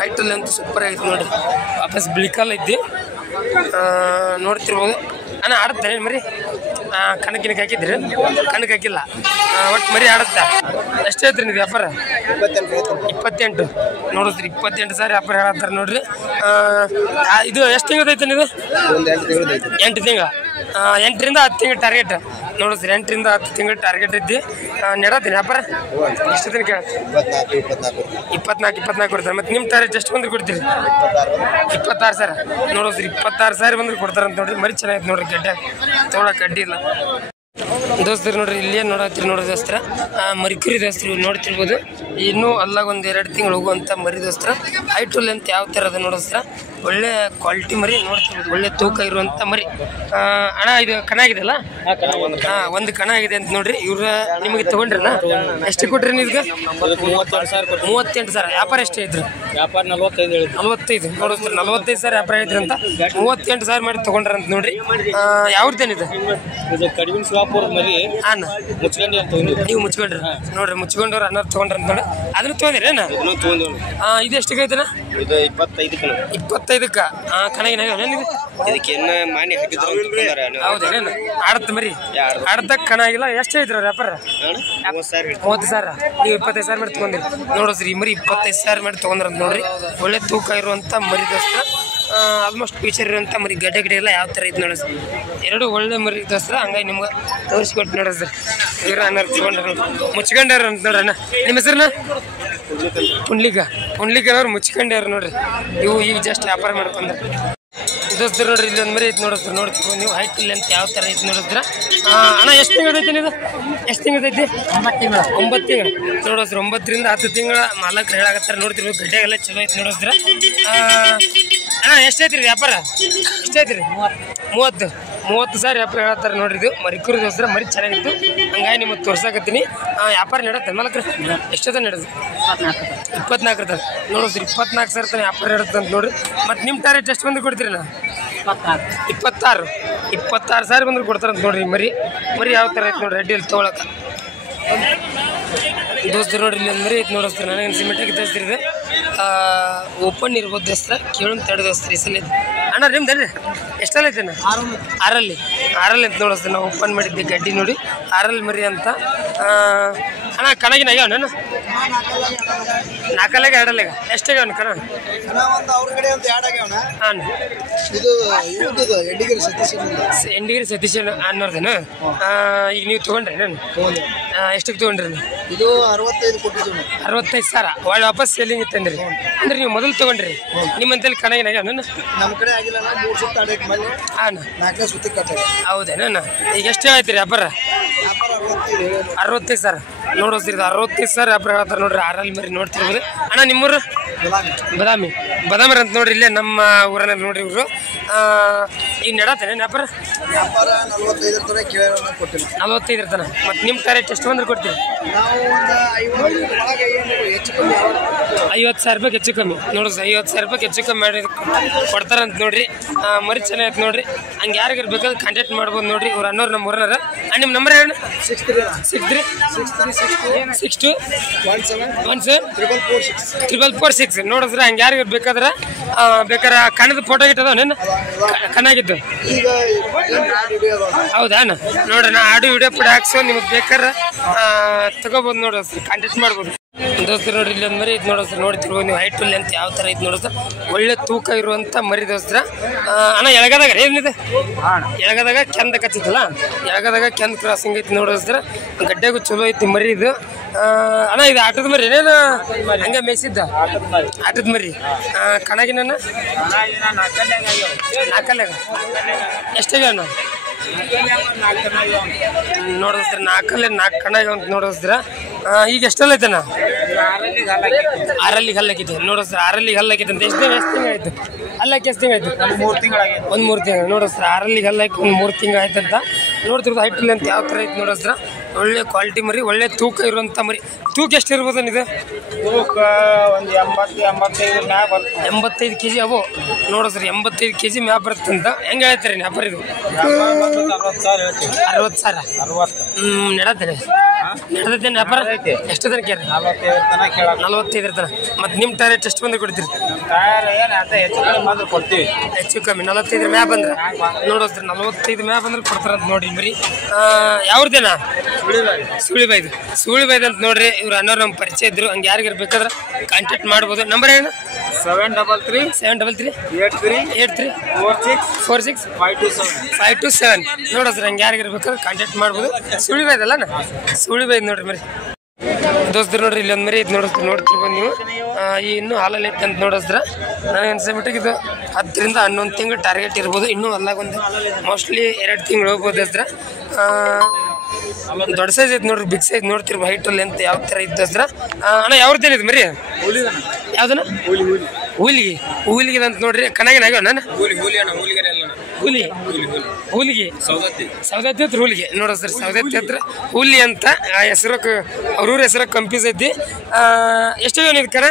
ಹೈಟಲ್ಲಿ ಅಂತೂ ಸೂಪರ್ ಆಗೈತೆ ನೋಡ್ರಿ. ವಾಪಸ್ ಬಿಳಿಕಾಲ್ ಐತಿ ನೋಡ್ತಿರ್ಬೋದು. ಅಣ್ಣ ಆಡುತ್ತೆ ಮರಿ? ಕಣಕ್ಕೆ ಹಾಕಿದ್ರಿ? ಕಣಕ್ಕೆ ಹಾಕಿಲ್ಲ, ಒಟ್ಟು ಮರಿ ಆಡುತ್ತಾ. ಎಷ್ಟು ಹೇಳ್ತೀರಿ ನೀವು ವ್ಯಾಪಾರ? 28 ನೋಡಿದ್ರಿ. 28 ಸಾವಿರ ವ್ಯಾಪಾರ ಹೇಳತ್ತಾರೆ ನೋಡ್ರಿ. ಇದು ಎಷ್ಟು ತಿಂಗಳು ಐತೆ ನೀವು? 8 ತಿಂಗಳು. 8ರಿಂದ 10 ತಿಂಗಳು ಟಾರ್ಗೆಟ್ ನೋಡಿದ್ರಿ. 8ರಿಂದ 10 ತಿಂಗಳು ಟಾರ್ಗೆಟ್ ಇದ್ದಿ ನೆಡತ್ತೀನಿ ವ್ಯಾಪಾರ. ಎಷ್ಟು ದಿನ ಕೇಳ? 24 ಕೊಡ್ತಾರೆ. ಮತ್ತು ನಿಮ್ಮ ಟಾರ್ಗೆಟ್ ಎಷ್ಟು ಬಂದ್ರೆ ಕೊಡ್ತೀರಿ? 26 ಸಾವಿರ ನೋಡಿದ್ರಿ. 26 ಸಾವಿರ ಬಂದ್ರೆ ಕೊಡ್ತಾರಂತ ನೋಡ್ರಿ. ಮರಿ ಚೆನ್ನಾಗಿತ್ತು ನೋಡ್ರಿ. ಗಡ್ಡೆ ತೊಗೊಳಕ್ಕೆ ಅಡ್ಡಿ ಇಲ್ಲ. ದೋಸ್ತರು ನೋಡ್ರಿ, ಇಲ್ಲೇ ನೋಡತ್ತೀರಿ ನೋಡೋ ದೋಸ್ತರ ಮರಿಕುರಿ ದೋಸ್ತರು ನೋಡ್ತಿರ್ಬೋದು. ಇನ್ನೂ ಅಲ್ಲಾಗ ಒಂದು 2 ತಿಂಗಳು ಹೋಗುವಂಥ ಮರಿ ದೋಸ್ತರ. ಹೈಟು ಲೆಂತ್ ಯಾವ ಥರ ಅದ ನೋಡೋಸ್ತರ, ಒಳ್ಳೆ ಕ್ವಾಲಿಟಿ ಮರಿ ನೋಡ್ತಿರ್ಬೋದು. ಒಳ್ಳೆ ತೂಕ ಇರುವಂಥ ಮರಿ. ಅಣ್ಣ ಇದು ಕಣ ಆಗಿದೆಲ್ಲ? ಒಂದು ಕಣ ಆಗಿದೆ ಅಂತ ನೋಡ್ರಿ. ಇವ್ರ ನಿಮಗೆ ತೊಗೊಂಡ್ರಲ್ಲ? ಎಷ್ಟು ಕೊಟ್ರಿ ನೀವು? 38 ಸಾವಿರ. ವ್ಯಾಪಾರ ಎಷ್ಟೇ ಇದ್ರು? ವ್ಯಾಪಾರ 45 ನೋಡಿಸ್ತಾರೆ. 45 ಸಾವಿರ ವ್ಯಾಪಾರ ಹೇಳಿದ್ರಿ ಅಂತ 38 ಸಾವಿರ ಮಾಡಿ ತೊಗೊಂಡ್ರಂತ ನೋಡ್ರಿ. ಯಾವ್ದೇನಿದೆ? ಕಡಿಮೆ ಶಿವಾಪುರ ಮರಿ ಅಣ್ಣ ನೀವು ಮುಚ್ಕೊಂಡ್ರಿ ನೋಡ್ರಿ. ಮುಚ್ಕೊಂಡವ್ರು ಅನ್ನ ತೊಗೊಂಡ್ರಂತ ನೋಡಿ. ಅದನ್ನ ತೊಗೊಂಡಿರೇನ? ಇದು ಎಷ್ಟಿಗೆ ಐತನ? 25ಕ್ಕ ಕಣಗಿನ ಇದಕ್ಕೆ ಮಾನಿ ಹೌದೇನೇನು? ಆಡತ್ ಮರಿ ಆಡದಕ್ಕೆ ಕಣ ಆಗಿಲ್ಲ. ಎಷ್ಟು ಐತ್ರ ವ್ಯಾಪಾರ? 30 ಸಾವಿರ. ನೀವು 25 ಸಾವಿರ ಮಾಡಿ ತೊಗೊಂಡಿರಿ ನೋಡೋದ್ರಿ. ಈ ಮರಿ 25 ಸಾವಿರ ಮಾಡಿ ತೊಗೊಂಡ್ರಂತ ನೋಡ್ರಿ. ಒಳ್ಳೆ ತೂಕ ಇರುವಂಥ ಮರಿ ದೋಸ್ತ. ಆಲ್ಮೋಸ್ಟ್ ಫ್ಯೂಚರ್ ಇರುವಂಥ ಮರಿ. ಗಡ್ಡೆ ಎಲ್ಲ ಯಾವ ಥರ ಐತೆ ನೋಡಿಸ್. ಎರಡು ಒಳ್ಳೆ ಮರಿ ದೋಸ್ತ. ಹಂಗಾಗಿ ನಿಮ್ಗೆ ತೋರಿಸ್ಕೊಟ್ಟು ನೋಡಿಸ್ರಿ. ಇವ್ರು ಅನ್ನಾರು ತೊಗೊಂಡ್ರ ಮುಚ್ಕೊಂಡಾರ ಅಂತ ನೋಡ್ರಣ್ಣ. ನಿಮ್ಮ ಹೆಸರನ್ನ? ಪುಂಡ್ಲಿಕನವ್ರು ಮುಚ್ಕೊಂಡ್ಯಾರ ನೋಡ್ರಿ. ಇವು ಈಗ ಜಸ್ಟ್ ವ್ಯಾಪಾರ ಮಾಡ್ಕೊಂಡ್ರೆ ದೋಸ್ತರು ನೋಡ್ರಿ. ಇಲ್ಲಿ ಒಂದು ಮರಿ ಐತೆ ನೋಡಿಸ್ತಾರೆ. ನೋಡ್ತೀವಿ ನೀವು. ಹೈಟ್ ಲೆಂತ್ ಯಾವ ಥರ ಐತೆ ನೋಡಿದ್ರ. ಅಣ್ಣ ಎಷ್ಟು ತಿಂಗಳು ಐತಿ ಇದು? ಎಷ್ಟು ತಿಂಗಳು ಐತಿ? 9 ತಿಂಗಳು ನೋಡಿಸ್ರಿ. 9ರಿಂದ 10 ತಿಂಗಳ ಮಾಲಕ್ರು ಹೇಳಾಕತ್ತಾರೆ. ನೋಡ್ತಿರ್ಬೋದು. ಗಡ್ಡೆ ಎಲ್ಲ ಚಲೋ ಐತೆ ನೋಡಿಸ್ರ. ಅಣ್ಣ ಎಷ್ಟು ಐತ್ರಿ ವ್ಯಾಪಾರ? ಎಷ್ಟು ಐತ್ರಿ? 30 ಸಾವಿರ ವ್ಯಾಪಾರ ಹೇಳ್ತಾರೆ ನೋಡ್ರಿ. ಇದು ಮರಿಕುರಿ ದೋಸ್ತರ ಮರಿ ಚೆನ್ನಾಗಿತ್ತು. ಹಂಗಾಗಿ ನಿಮಗೆ ತೋರ್ಸಾಕತ್ತೀನಿ. ವ್ಯಾಪಾರ ನಡೆಯುತ್ತೆ ಮಾಲಕ್ರು? ಎಷ್ಟದ ನಡೆದು? 24 ಇರ್ತದೆ ನೋಡಿಸ್ರಿ. 24 ಸಾವಿರ ತನಕ ವ್ಯಾಪಾರ ಇರುತ್ತೆ ಅಂತ ನೋಡ್ರಿ. ಮತ್ತು ನಿಮ್ಮ ಟಾರ್ಗೆಟ್ ಎಷ್ಟು ಬಂದು ಕೊಡ್ತೀರಿ? ನಾ 26 ಸಾವಿರ ಬಂದ್ರೆ ಕೊಡ್ತಾರಂತ ನೋಡ್ರಿ. ಮರಿ ಯಾವ ಥರ ಐತೆ ನೋಡ್ರಿ. ಅಡ್ಡಿಯಲ್ಲಿ ತೊಗೊಳಕ್ಕೆ ದೋಸ್ತರು ನೋಡ್ರಿ. ಇಲ್ಲಿ ಒಂದು ಮರಿ ಐತೆ ನೋಡಿಸ್ತಾರೆ. ನನಗೆ ಸಿಮೆಂಟಾಗಿ ದೋಸ್ತಿರಿ. ಇದು ಓಪನ್ ಇರ್ಬೋದು ದೋಸ್ತರ. ಕೇಳೋಣ ತಡೆ ದೋಸ್ತ್ರಿ. ಈ ಸಲ ಅಣ್ಣ ನಿಮ್ದು ಎಷ್ಟಲ್ಲ ಐತೆ? 6 ಅಂತ ನೋಡಿಸ್ತೀನಿ. ನಾವು ಓಪನ್ ಮಾಡಿದ್ದೆ ಗಡ್ಡಿ ನೋಡಿ. 6 ಮರಿ ಅಂತ. ಅಣ್ಣ ಕಣಗಿನ ಆಗ್ಯಾವ ನಾನು 4 2 ಎಷ್ಟಾಗ್ಯಾವ ಕಣ? ಹಾಂ ಎಂಡಿಗಿರಿ ಸತೀಶ್ ಅನ್ನೋರ್ದೇನು? ಈಗ ನೀವು ತೊಗೊಂಡ್ರಿ ನಾನು ಎಷ್ಟಕ್ಕೆ ತೊಗೊಂಡ್ರಿ? ಇದು 65 ಕೊಟ್ಟಿದ್ದೀವಿ. 65 ಸಾವಿರ. ಒಳ್ಳೆ ವಾಪಸ್ ಸೇಲಿಂಗ್ ಇತ್ತಂದ್ರಿ. ಅಂದ್ರೆ ನೀವು ಮೊದಲು ತೊಗೊಂಡ್ರಿ. ನಿಮ್ಮಂತಲ್ಲಿ ಕಣಗಿನ ಆಗ್ಯಾವ ನಾನು? ನಮ್ಮ ಕಡೆ ಆಗಿಲ್ಲ. 3 ಸುತ್ತ ಆಡಕ್ಕೆ ಮೇಲೆ ಹಾಂ 4 ಸುತ್ತಿ ಕಟ್ಟಾಗ. ಹೌದೇನ? ಈಗ ಎಷ್ಟು ಹೇಳ್ತೀರಿ ವ್ಯಾಪಾರ? 65 ಸಾವಿರ ನೋಡೋಸ್ರಿ. 65 ಸಾವಿರ ವ್ಯಾಪಾರ ಹೇಳ್ತಾರೆ ನೋಡ್ರಿ. 6 ಮರಿ ನೋಡ್ತಿರ್ಬೋದು. ಅಣ್ಣ ನಿಮ್ಮೂರು? ಬದಾಮಿ ಅಂತ ನೋಡ್ರಿ. ಇಲ್ಲೇ ನಮ್ಮ ಊರಲ್ಲಿ ನೋಡ್ರಿ. ಇವರು ಈಗ ನಡತ್ತೇನೆ ವ್ಯಾಪಾರ ವ್ಯಾಪಾರ 45 ತನಕ ಕೇಳೋಣ ಕೊಟ್ಟಿಲ್ಲ 45 ತನಕ. ಮತ್ತು ನಿಮ್ಮ ಟಾರ್ಗೆಟ್ ಎಷ್ಟು ಬಂದ್ರೆ ಕೊಡ್ತೀರಿ? ನಾವು ಒಂದು 50 ಒಳಗೆ ಏನು ಹೆಚ್ಚು ಕಮ್ಮಿ 50,000 ರೂಪಾಯಿ ಹೆಚ್ಚು ಕಮ್ಮಿ ನೋಡ್ರಿ ಸರ್. 50,000 ರೂಪಾಯಿ ಹೆಚ್ಚು ಕಮ್ಮಿ ಮಾಡಿ ಕೊಡ್ತಾರಂತ ನೋಡ್ರಿ. ಮರಿ ಚೆನ್ನಾಗೈತೆ ನೋಡ್ರಿ. ಹಂಗೆ ಯಾರಿಗಾರು ಬೇಕಾದ್ರೆ ಕಾಂಟ್ಯಾಕ್ಟ್ ಮಾಡ್ಬೋದು ನೋಡ್ರಿ. ಇವ್ರು ಅನ್ನೋರು ನಮ್ಮ ಊರನಾರ. ನಿಮ್ಮ ನಂಬರ್ ಹೇಳಿ. 6362174446 ನೋಡಿದ್ರೆ ಹಂಗೆ ಯಾರಿಗಾರು ಬೇಕಾದ್ರೆ ಕಣ್ಣದ ಫೋಟೋ ಇಟ್ಟದ ನೀನು ಕಣ್ಣಾಗಿದ್ದು ಈಗ ಹೌದಾ ನೋಡ್ರಿ. ನಾ ಆಡಿಯೋ ವಿಡಿಯೋ ಪುಡಿ ಹಾಕ್ಸೋ ನಿಮಗೆ ಬೇಕಾದ್ರೆ ತಗೋಬೋದು ನೋಡ್ರಿ ಸರ್. ಕಾಂಟ್ಯಾಕ್ಟ್ ಮಾಡ್ಬೋದು ದೋಸ್ತರು. ನೋಡ್ರಿ ಇಲ್ಲೊಂದು ಮರಿ ಐತೆ ನೋಡೋ ಸರ್. ನೋಡ್ತಿರ್ಬೋದು ನೀವು ಹೈಟ್ ಲೆಂತ್ ಯಾವ ಥರ ಐತೆ ನೋಡೋ ಸರ್. ಒಳ್ಳೆ ತೂಕ ಇರುವಂಥ ಮರಿ ದೋಸ್ತರ. ಅಣ್ಣ ಎಳಗದಾಗ ಏನಿದೆ? ಎಳಗದಾಗ ಕೆಂದ ಕಚ್ಚಿತ್ತಲ್ಲ, ಎಳಗದಾಗ ಕೆಂದ ಕ್ರಾಸಿಂಗ್ ಐತಿ ನೋಡೋಸ್ರ. ಗಡ್ಡೆಗೂ ಚಲೋ ಐತಿ ಮರಿ ಇದು. ಅಣ್ಣ ಇದು ಆಟದ ಮರಿ ಏನೇನು ಹಂಗೆ ಮೇಯ್ಸಿದ್ದ? ಆಟದ ಮರಿ ಕಣಗಿನ ನಾಲ್ಕಲ್ಲಾಗ ಎಷ್ಟಾಗ ಅಣ್ಣ ನೋಡಿಸ್ರ? 4 ಕಣಾಗ ಅಂತ ನೋಡಿಸ್ರ. ಈಗ ಎಷ್ಟೆಲ್ಲ ಐತಣ್ಣ? 6 ಹಲ್ಲಾಕಿದೆ ನೋಡಿಸ್ರ. 6 ಹಲ್ಲಾಕಿದೆ ಅಂತ ಎಷ್ಟು ತಿಂಗಳು ಆಯ್ತು? ಹಲ್ಲಾಕಿ ಎಷ್ಟು ತಿಂಗಳು ಆಯ್ತು? ಒಂದು 3 ತಿಂಗಳು ನೋಡಿಸ್ರ. 6 ಹಲ್ಲಾಕಿ ಒಂದು 3 ತಿಂಗಳು ಆಯ್ತಂತ ನೋಡ್ತಿರೋದು. ಹೈಟ್ ಅಂತ ಯಾವ ಥರ ಐತೆ ನೋಡಿಸ್ರ. ಒಳ್ಳೆ ಕ್ವಾಲಿಟಿ ಮರಿ, ಒಳ್ಳೆ ತೂಕ ಇರುವಂಥ ಮರಿ. ತೂಕ ಎಷ್ಟು ಇರ್ಬೋದು ಇದು? ತೂಕ ಒಂದು 85 kg ಅವು ನೋಡಿಸ್ರಿ. 85 kg ಮ್ಯಾಪ್ ಬರುತ್ತಂತ. ಹೆಂಗೆ ಹೇಳ್ತಾರೆ ವ್ಯಾಪಾರ ಇದು? 60,000 ನಡತ್ತೇನೆ ನಡತೈತೇನು ವ್ಯಾಪಾರ? ಎಷ್ಟು ತನಕ ಕೇಳಿ? 45 ತನಕ. ಮತ್ತು ನಿಮ್ಮ ಟಾರ್ಗೆಟ್ ಎಷ್ಟು ಬಂದ್ರೆ ಕೊಡ್ತೀರಿ? ಹೆಚ್ಚು ಕಮ್ಮಿ 45 ಮ್ಯಾಪ್ ಬಂದ್ರೆ ನೋಡೋಸ್ರಿ. 45 ಮ್ಯಾಪ್ ಅಂದ್ರೆ ಕೊಡ್ತಾರಂತ ನೋಡ್ರಿ ಮರಿ. ಯಾವ್ದೇನಾ? ಸುಳಿಬೈದು ಅಂತ ನೋಡ್ರಿ. ಇವ್ರು ಅನ್ನೋರು ನಮ್ಮ ಪರಿಚಯ ಇದ್ರು. ಹಂಗೆ ಯಾರಿಗಾರು ಬೇಕಾದ್ರೆ ಕಾಂಟ್ಯಾಕ್ಟ್ ಮಾಡ್ಬೋದು. ನಂಬರ್ ಏನು? 73383464527 ನೋಡೋಸ್ರಿ. ಹಂಗೆ ಯಾರಿಗಾರು ಬೇಕಾದ್ರೆ ಕಾಂಟ್ಯಾಕ್ಟ್ ಮಾಡ್ಬೋದು. ಸುಳಿಬೈದಲ್ಲ ಸುಳಿಬೈದು ನೋಡ್ರಿ ಮರಿ ದೋಸ್ತರು. ನೋಡ್ರಿ ಇಲ್ಲೊಂದು ಮರಿ ಇದು ನೋಡ್ತಿರ್ಬೋದು ನೀವು. ಈ ಇನ್ನೂ ಹಾಲಲ್ಲಿ ಐತೆ ಅಂತ ನೋಡಿಸ್ರ. ನನಗೆ ಅನ್ಸಬಿಟ್ಟಿಗೆ ಇದು 10 ರಿಂದ 11 ತಿಂಗಳು ಟಾರ್ಗೆಟ್ ಇರ್ಬೋದು. ಇನ್ನೂ ಅಲ್ಲಾಗೊಂದು ಮೋಸ್ಟ್ಲಿ 2 ತಿಂಗಳು ಹೋಗ್ಬೋದು ಹಸ್ರ. ದೊಡ್ಡ ಸೈಜ್ ಐತೆ ನೋಡ್ರಿ. ಬಿಗ್ ಸೈಜ್ ನೋಡ್ತಿರ್ಬೋದು. ಹೈಟಲ್ಲಿ ಅಂತ ಯಾವ ಥರ ಇದ್ದು ಹಸ್ರ. ಅಣ್ಣ ಯಾವ್ದೇನು ಇದು ಮರಿ? ಯಾವ್ದನ? ಹೂಲಿಗೆ ಅಂತ ನೋಡ್ರಿ. ಕಣಗಿನ ಆಗ್ಯಾವ ನಾನು ಹೂಲಿಗೆ ಸೌದತ್ತಿ ಹತ್ರ ಹೂಲಿಗೆ ನೋಡೋಸ್ರಿ. ಸೌದತ್ತಿ ಹತ್ರ ಹುಲಿ ಅಂತ ಹೆಸರು, ಅವ್ರೂರ ಹೆಸರು ಕಂಪ್ಯೂಸ್ ಐತಿ. ಎಷ್ಟು ಇದು ಕಣ?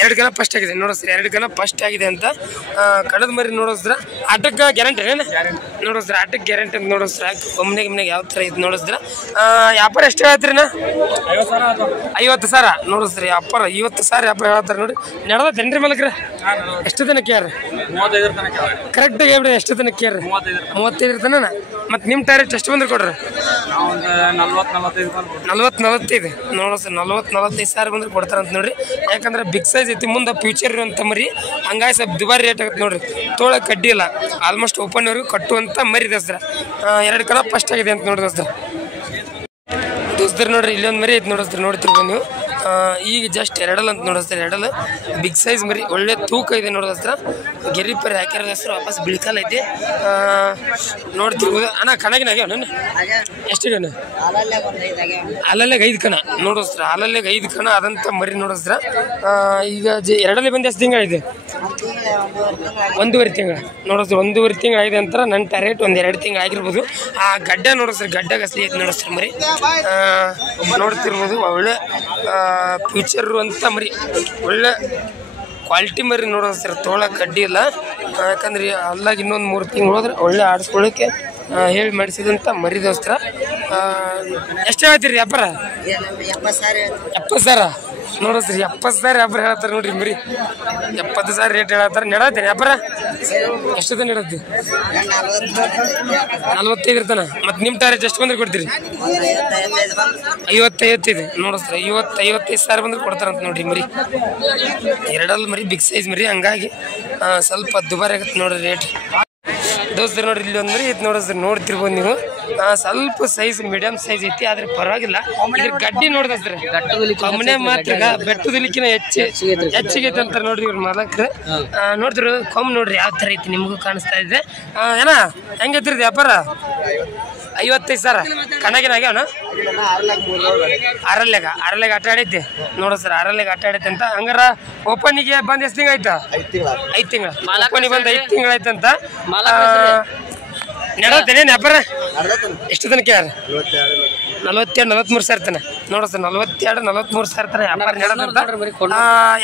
2 ಕಣ ಫಸ್ಟ್ ಆಗಿದೆ ನೋಡೋಸ್ರಿ. 2 ಕಣ ಫಸ್ಟ್ ಆಗಿದೆ ಅಂತ ಕಣದ ಮರಿ ನೋಡೋಸ್ರ. ಆಟಕ್ಕೆ ಗ್ಯಾರಂಟಿ ಏನ ನೋಡೋಸ್ರ? ಆಟಕ್ಕೆ ಗ್ಯಾರಂಟಿ ಅಂತ ನೋಡೋಸ್ರ. ಒಮ್ಮನೆಗೆ ಯಾವ ಥರ ಇದು ನೋಡಿಸ್ರ. ವ್ಯಾಪಾರ ಎಷ್ಟು ಹೇಳ್ತೀರಿ ನಾ? 50,000 ನೋಡಿಸ್ರಿ. ವ್ಯಾಪಾರ 50,000 ವ್ಯಾಪಾರ ಹೇಳ್ತಾರೆ ನೋಡಿ. ನಡೆದೇನ್ರಿ ಮಲಕ್ರ? ಎಷ್ಟು ತನಕ ಕೇಳ್ರಿ? ಕರೆಕ್ಟಾಗಿ ಹೇಳ್ರಿ. ಎಷ್ಟು ತನಕ ಕೇಳ್ರಿ? 35 ತನ. ಮತ್ತು ನಿಮ್ಮ ಟಾರ್ಗೆಟ್ ಎಷ್ಟು ಬಂದ್ರೆ ಕೊಡ್ರಿ? 40-45 ನೋಡೋಸ್ರಿ. 40-45,000 ಬಂದ್ರೆ ಕೊಡ್ತಾರಂತ ನೋಡ್ರಿ. ಯಾಕಂದ್ರೆ ಬಿಗ್ ಸೈಜ್ ಐತಿ. ಮುಂದೆ ಫ್ಯೂಚರ್ ಇರುವಂಥ ಮರಿ. ಹಂಗಾಗಿ ಸ್ವಲ್ಪ ದುಬಾರಿ ರೇಟ್ ಆಗುತ್ತೆ ನೋಡ್ರಿ. ತೋಳ ಕಡ್ಡಿ ಇಲ್ಲ. ಆಲ್ಮೋಸ್ಟ್ ಓಪನ್ವರೆಗೂ ಕಟ್ಟುವಂಥ ಮರಿ ದೋಸ್ತರ. 2 ಕಣ ಫಸ್ಟ್ ಆಗಿದೆ ಅಂತ ನೋಡಿ ದೋಸ್ತರ. ನೋಡ್ರಿ ಇಲ್ಲೊಂದು ಮರಿ ಐತಿ ನೋಡಿಸ್ತಾರೆ. ನೋಡ್ತಿರ್ಬೋದು ನೀವು. ಈಗ ಜಸ್ಟ್ 2 ಅಂತ ನೋಡಿಸ್ತಾರೆ. 2 ಬಿಗ್ ಸೈಜ್ ಮರಿ, ಒಳ್ಳೆ ತೂಕ ಇದೆ ನೋಡೋಸ್ರ. ಗೆರಿ ಪರಿ ಹಾಕಿರೋದಸ್ತ್ರ ವಾಪಸ್ ಬಿಳ್ಕಲ್ ಐತಿ ನೋಡ್ತಿರ್ಬೋದು. ಅಣ್ಣ ಕಣಗಿನಾಗ್ಯಾವ ನಾನು ಎಷ್ಟಿಗೆ? ಹಾಲಲ್ಲಾಗ 5 ಕಣ ನೋಡೋಸ್ರ. ಹಾಲಲ್ಲಾಗ 5 ಕಣ ಆದಂಥ ಮರಿ ನೋಡೋಸ್ರ. ಈಗ 2 ಬಂದು ಎಷ್ಟು ತಿಂಗಳಿದೆ? 1.5 ತಿಂಗಳು ನೋಡೋಸ್ರ. 1.5 ತಿಂಗಳು ಆಗಿದೆ ಅಂತಾರೆ. ನನ್ನ ಟಾರ್ಗೆಟ್ ಒಂದು 2 ತಿಂಗಳು ಆಗಿರ್ಬೋದು. ಆ ಗಡ್ಡೆ ನೋಡೋಸ್ರ. ಗಡ್ಡೆಗೆ ಅಸಲಿ ಐತೆ ನೋಡೋಸ್ರ ಮರಿ. ನೋಡ್ತಿರ್ಬೋದು. ಒಳ್ಳೆ ಫ್ಯೂಚರ್ ಅಂತ ಮರಿ, ಒಳ್ಳೆ ಕ್ವಾಲಿಟಿ ಮರಿ ನೋಡೋಸ್ರ. ತೋಳ ಕಡ್ಡಿ ಇಲ್ಲ. ಯಾಕಂದ್ರೆ ಅಲ್ಲಾಗ ಇನ್ನೊಂದು 3 ತಿಂಗಳು ಹೋದ್ರೆ ಒಳ್ಳೆ ಆಡಿಸ್ಕೊಳ್ಳೋಕ್ಕೆ ಹೇಳಿ ಮಾಡಿಸಿದಂಥ ಮರಿ ದೋಸ್ತರ. ಎಷ್ಟು ಹೇಳ್ತೀರಿ ವ್ಯಾಪಾರ? 70,000 ನೋಡೋಸ್ರಿ. 70,000 ವ್ಯಾಪಾರ ಹೇಳ್ತಾರೆ ನೋಡ್ರಿ ಮರಿ. 70,000 ರೇಟ್ ಹೇಳತ್ತಾರೆ. ನಡತ್ತೇನೆ ವ್ಯಾಪಾರ? ಎಷ್ಟು ತನ ನಡತ್ತೆ? 45 ತನ. ಮತ್ತು ನಿಮ್ಮ ಟಾರ್ಗೆಟ್ ಎಷ್ಟು ಬಂದ್ರೆ ಕೊಡ್ತೀರಿ? 55 ನೋಡೋಸ್ರಿ. 55,000 ಬಂದ್ರೆ ಕೊಡ್ತಾರಂತ ನೋಡ್ರಿ ಮರಿ. 2 ಮರಿ ಬಿಗ್ ಸೈಜ್ ಮರಿ. ಹಂಗಾಗಿ ಸ್ವಲ್ಪ ದುಬಾರಿ ಆಗುತ್ತೆ ನೋಡ್ರಿ ರೇಟ್ ದೋಸ್ತರು. ನೋಡ್ರಿ ಇಲ್ಲಿ ಒಂದು ಮರಿ ಐತೆ ನೋಡೋಸ್ರಿ. ನೋಡ್ತಿರ್ಬೋದು ನೀವು. ಸ್ವಲ್ಪ ಸೈಜ್ ಮೀಡಿಯಂ ಸೈಜ್ ಐತಿ. ಆದ್ರೆ ಪರವಾಗಿಲ್ಲ. ಇದ್ರ ಗಡ್ಡಿ ನೋಡಿದ್ರೆ ಕಮ್ಮನೆ ಮಾತ್ರ ಬೆಟ್ಟದಲಿಕ್ಕಿನ ಹೆಚ್ಚಿಗೆ ಐತೆ ಅಂತಾರೆ ನೋಡ್ರಿ ಇವ್ರ ಮಾಲಕ್ರು. ನೋಡ್ತಿರೋ ಕೊಮ್ಮ ನೋಡ್ರಿ ಯಾವ ಥರ ಐತಿ. ನಿಮಗೂ ಕಾಣಿಸ್ತಾ ಇದೆ. ಏನ ಹೆಂಗೈತ್ರಿ ವ್ಯಾಪಾರ? 55,000 ಕಣಗಿನ ಆಗ್ಯಾವನ ಅರಲ್ಯಾಗ ಆಟ ಆಡೈತಿ ನೋಡು ಸರ್ ಅರಲ್ಯಾಗ ಆಟ ಆಡೈತಿ ಅಂತ ಹಂಗಾರ ಓಪನಿಗೆ ಬಂದು ಎಷ್ಟು ತಿಂಗಳು ಆಯ್ತಾ 5 ತಿಂಗಳು ಓಪನಿಗೆ ಬಂದು 5 ತಿಂಗಳು ಆಯ್ತಂತ ನಡತ್ತೇನೆ ವ್ಯಾಪಾರ ಎಷ್ಟು ತನಕ ಯಾರು 42-43 ಸಾವಿರ ತನ ನೋಡ ಸರ್ 42-43 ಸಾವಿರ ತನ ವ್ಯಾಪಾರ ನಡದಂತ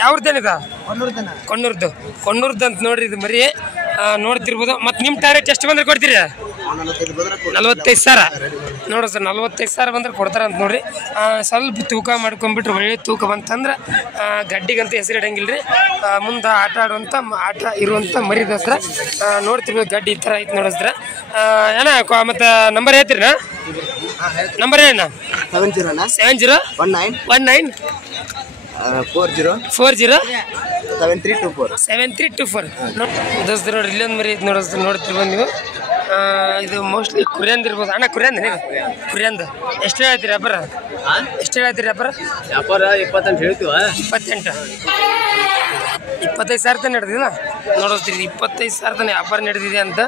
ಯಾವ್ದೇನಿದ ಕೊಣ್ಣೂರ್ದು ಅಂತ ನೋಡ್ರಿ ಇದು ಮರಿ ನೋಡ್ತಿರ್ಬೋದು ಮತ್ತು ನಿಮ್ಮ ಟಾರ್ಗೆಟ್ ಎಷ್ಟು ಬಂದ್ರೆ ಕೊಡ್ತೀರಿ 45,000 ನೋಡ್ರಿ ಸರ್ 45,000 ಬಂದ್ರೆ ಕೊಡ್ತಾರಂತ ನೋಡ್ರಿ ಸ್ವಲ್ಪ ತೂಕ ಮಾಡ್ಕೊಂಡ್ಬಿಟ್ರೆ ಒಳ್ಳೆ ತೂಕ ಬಂತಂದ್ರೆ ಗಡ್ಡಿಗಂತ ಹೆಸರು ಇಡಂಗಿಲ್ರಿ ಮುಂದೆ ಆಟ ಇರುವಂಥ ಮರಿ ದೋಸ್ರ ನೋಡ್ತಿರ್ಬೋದು ಗಡ್ಡಿ ಈ ಥರ ಐತೆ ನೋಡಿಸ್ರ ಏನ ಮತ್ತು ನಂಬರ್ ಹೇಳ್ತೀರಿನಾ ನಂಬರ್ ಏನ 7019 40 7324 ದೋಸ್ತ ನೋಡ್ರಿ ಇಲ್ಲೊಂದು ಮರಿ ಐತೆ ನೋಡ್ತಿರ್ಬೋದು ನೀವು ಇದು ಮೋಸ್ಟ್ಲಿ ಕುರಿಯಂದ್ ಇರ್ಬೋದು ಅಣ್ಣ ಕುರಿಯಂದ ಎಷ್ಟು ಹೇಳ್ತೀರಿ ವ್ಯಾಪಾರ ಎಷ್ಟು ಹೇಳ್ತೀರಿ ವ್ಯಾಪಾರ 28 ಹೇಳ್ತೀವ 25,000 ತನಕ ನಡೆದಿಲ್ಲ ನೋಡಿಸ್ತೀರಿ 25,000 ತನಕ ವ್ಯಾಪಾರ ನಡೆದಿದೆ ಅಂತ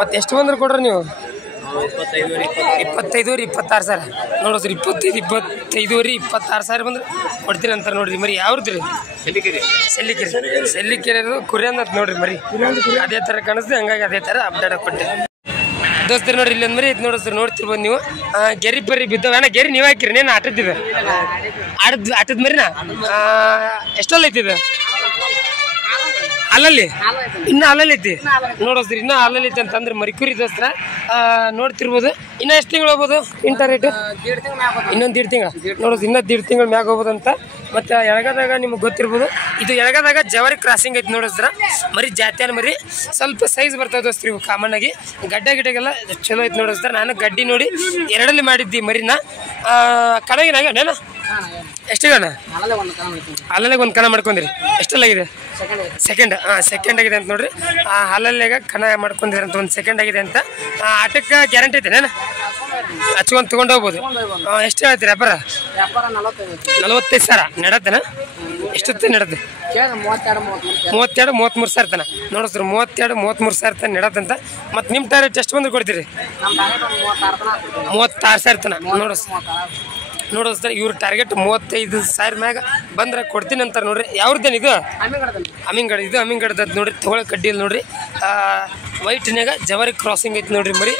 ಮತ್ತೆ ಎಷ್ಟು ಬಂದ್ರೆ ಕೊಡ್ರಿ ನೀವು 25,000-26,000 ನೋಡಿಸ್ರಿ 25,000-26,000 ಬಂದ್ರೆ ಕೊಡ್ತೀರಿ ಅಂತಾರೆ ನೋಡ್ರಿ ಮರಿ ಯಾವ್ದು ರೀ ಸೆಲ್ಲಿಕೆರೆ ಕುರಿಯಂದ ಅಂತ ನೋಡ್ರಿ ಮರಿ ಅದೇ ಥರ ಕಾಣಿಸ್ತು ಹಂಗಾಗಿ ಅದೇ ಥರ ಅಪ್ಡೇಟ್ ಕೊಟ್ಟೆ ದೋಸ್ತರು ನೋಡ್ರಿ ಇಲ್ಲೊಂದು ಮರಿ ಐತೆ ನೋಡಿಸ್ರಿ ನೋಡ್ತಿರ್ಬೋದು ನೀವು ಗೆರಿ ಬರಿ ಬಿದ್ದವ ಅಣ್ಣ ಗೆರಿ ನೀವು ಹಾಕಿರಿ ನೇನು ಆಟದ್ದಿದೆ ಆಟದ ಮರಿನಾ ಎಷ್ಟಲ್ಲ ಐತಿದೆ ಅಲ್ಲಲ್ಲಿ ಇನ್ನು ಅಲ್ಲಲ್ಲಿ ಐತಿ ನೋಡೋಸ್ರಿ ಇನ್ನೂ ಅಲ್ಲಲ್ಲಿ ಐತಿ ಅಂತಂದ್ರೆ ಮರಿಕುರಿ ದೋಸ್ತರ ನೋಡ್ತಿರ್ಬೋದು ಇನ್ನೂ ಎಷ್ಟು ತಿಂಗಳು ಹೋಗ್ಬೋದು ಇಂಟ ರೇಟ್ ಇನ್ನೊಂದು 1.5 ತಿಂಗಳು ನೋಡೋದು ಇನ್ನೂ 1.5 ತಿಂಗಳು ಮ್ಯಾಗ ಹೋಗ್ಬೋದಂತ ಮತ್ತು ಎಳಗದಾಗ ನಿಮ್ಗೆ ಗೊತ್ತಿರ್ಬೋದು ಇದು ಎಳಗದಾಗ ಜವಾರಿ ಕ್ರಾಸಿಂಗ್ ಐತಿ ನೋಡಿಸ್ರ ಮರಿ ಜಾತಿಯನ್ ಮರಿ ಸ್ವಲ್ಪ ಸೈಜ್ ಬರ್ತವೆ ದೋಸ್ತ್ರಿ ಇವು ಕಾಮನ್ ಆಗಿ ಗಿಡ್ಡೆಲ್ಲ ಚಲೋ ಐತಿ ನೋಡಿಸ್ತಾರ ನಾನು ಗಡ್ಡಿ ನೋಡಿ 2 ಮಾಡಿದ್ದಿ ಮರಿನ ಕಣಗಿನಾಗ ನೇನ ಎಷ್ಟಿಗಣ್ಣ ಅಲ್ಲಲ್ಲಿ ಒಂದು ಕಣ ಮಾಡ್ಕೊಂಡ್ರಿ ಎಷ್ಟಲ್ಲಾಗಿದೆ ಸೆಕೆಂಡ್ ಆಗಿದೆ ಅಂತ ನೋಡ್ರಿ ಹಾಲಲ್ಲಾಗ ಕಣ ಮಾಡ್ಕೊಂಡಿರಿ ಅಂತ ಒಂದು ಸೆಕೆಂಡ್ ಆಗಿದೆ ಅಂತ ಆಟಕ್ಕೆ ಗ್ಯಾರಂಟಿ ಐತೆ ನೇನ ಹಚ್ಕೊಂಡು ತೊಗೊಂಡು ಹೋಗ್ಬೋದು ಎಷ್ಟು ಹೇಳ್ತೀರಿ ವ್ಯಾಪಾರ 45,000 ನಡತ್ತೇನ ಎಷ್ಟೊತ್ತೆ ನಡತ್ತೆ 32-33 ಸಾವಿರ ತನ ನೋಡಿಸ್ರಿ 32-33 ಸಾವಿರ ತನ ನಡತ್ತಂತ ಮತ್ತು ನಿಮ್ಮ ಟಾರ್ಗೆಟ್ ಎಷ್ಟು ಬಂದ್ರೆ ಕೊಡ್ತೀರಿ 36,000 ತನ ನೋಡಿಸ್ತಾರೆ ಇವ್ರ ಟಾರ್ಗೆಟ್ 35,000 ಮ್ಯಾಗ ಬಂದ್ರೆ ಕೊಡ್ತೀನಿ ಅಂತಾರೆ ನೋಡ್ರಿ ಯಾವ್ದೇನು ಇದು ಅಮೀನ್ಗಡದ ನೋಡ್ರಿ ತಗೊಳ್ಳೋ ಕಡ್ಡಿಯಲ್ಲಿ ನೋಡ್ರಿ ವೈಟ್ನಾಗ ಜವಾರಿ ಕ್ರಾಸಿಂಗ್ ಐತಿ ನೋಡ್ರಿ ಮರಿ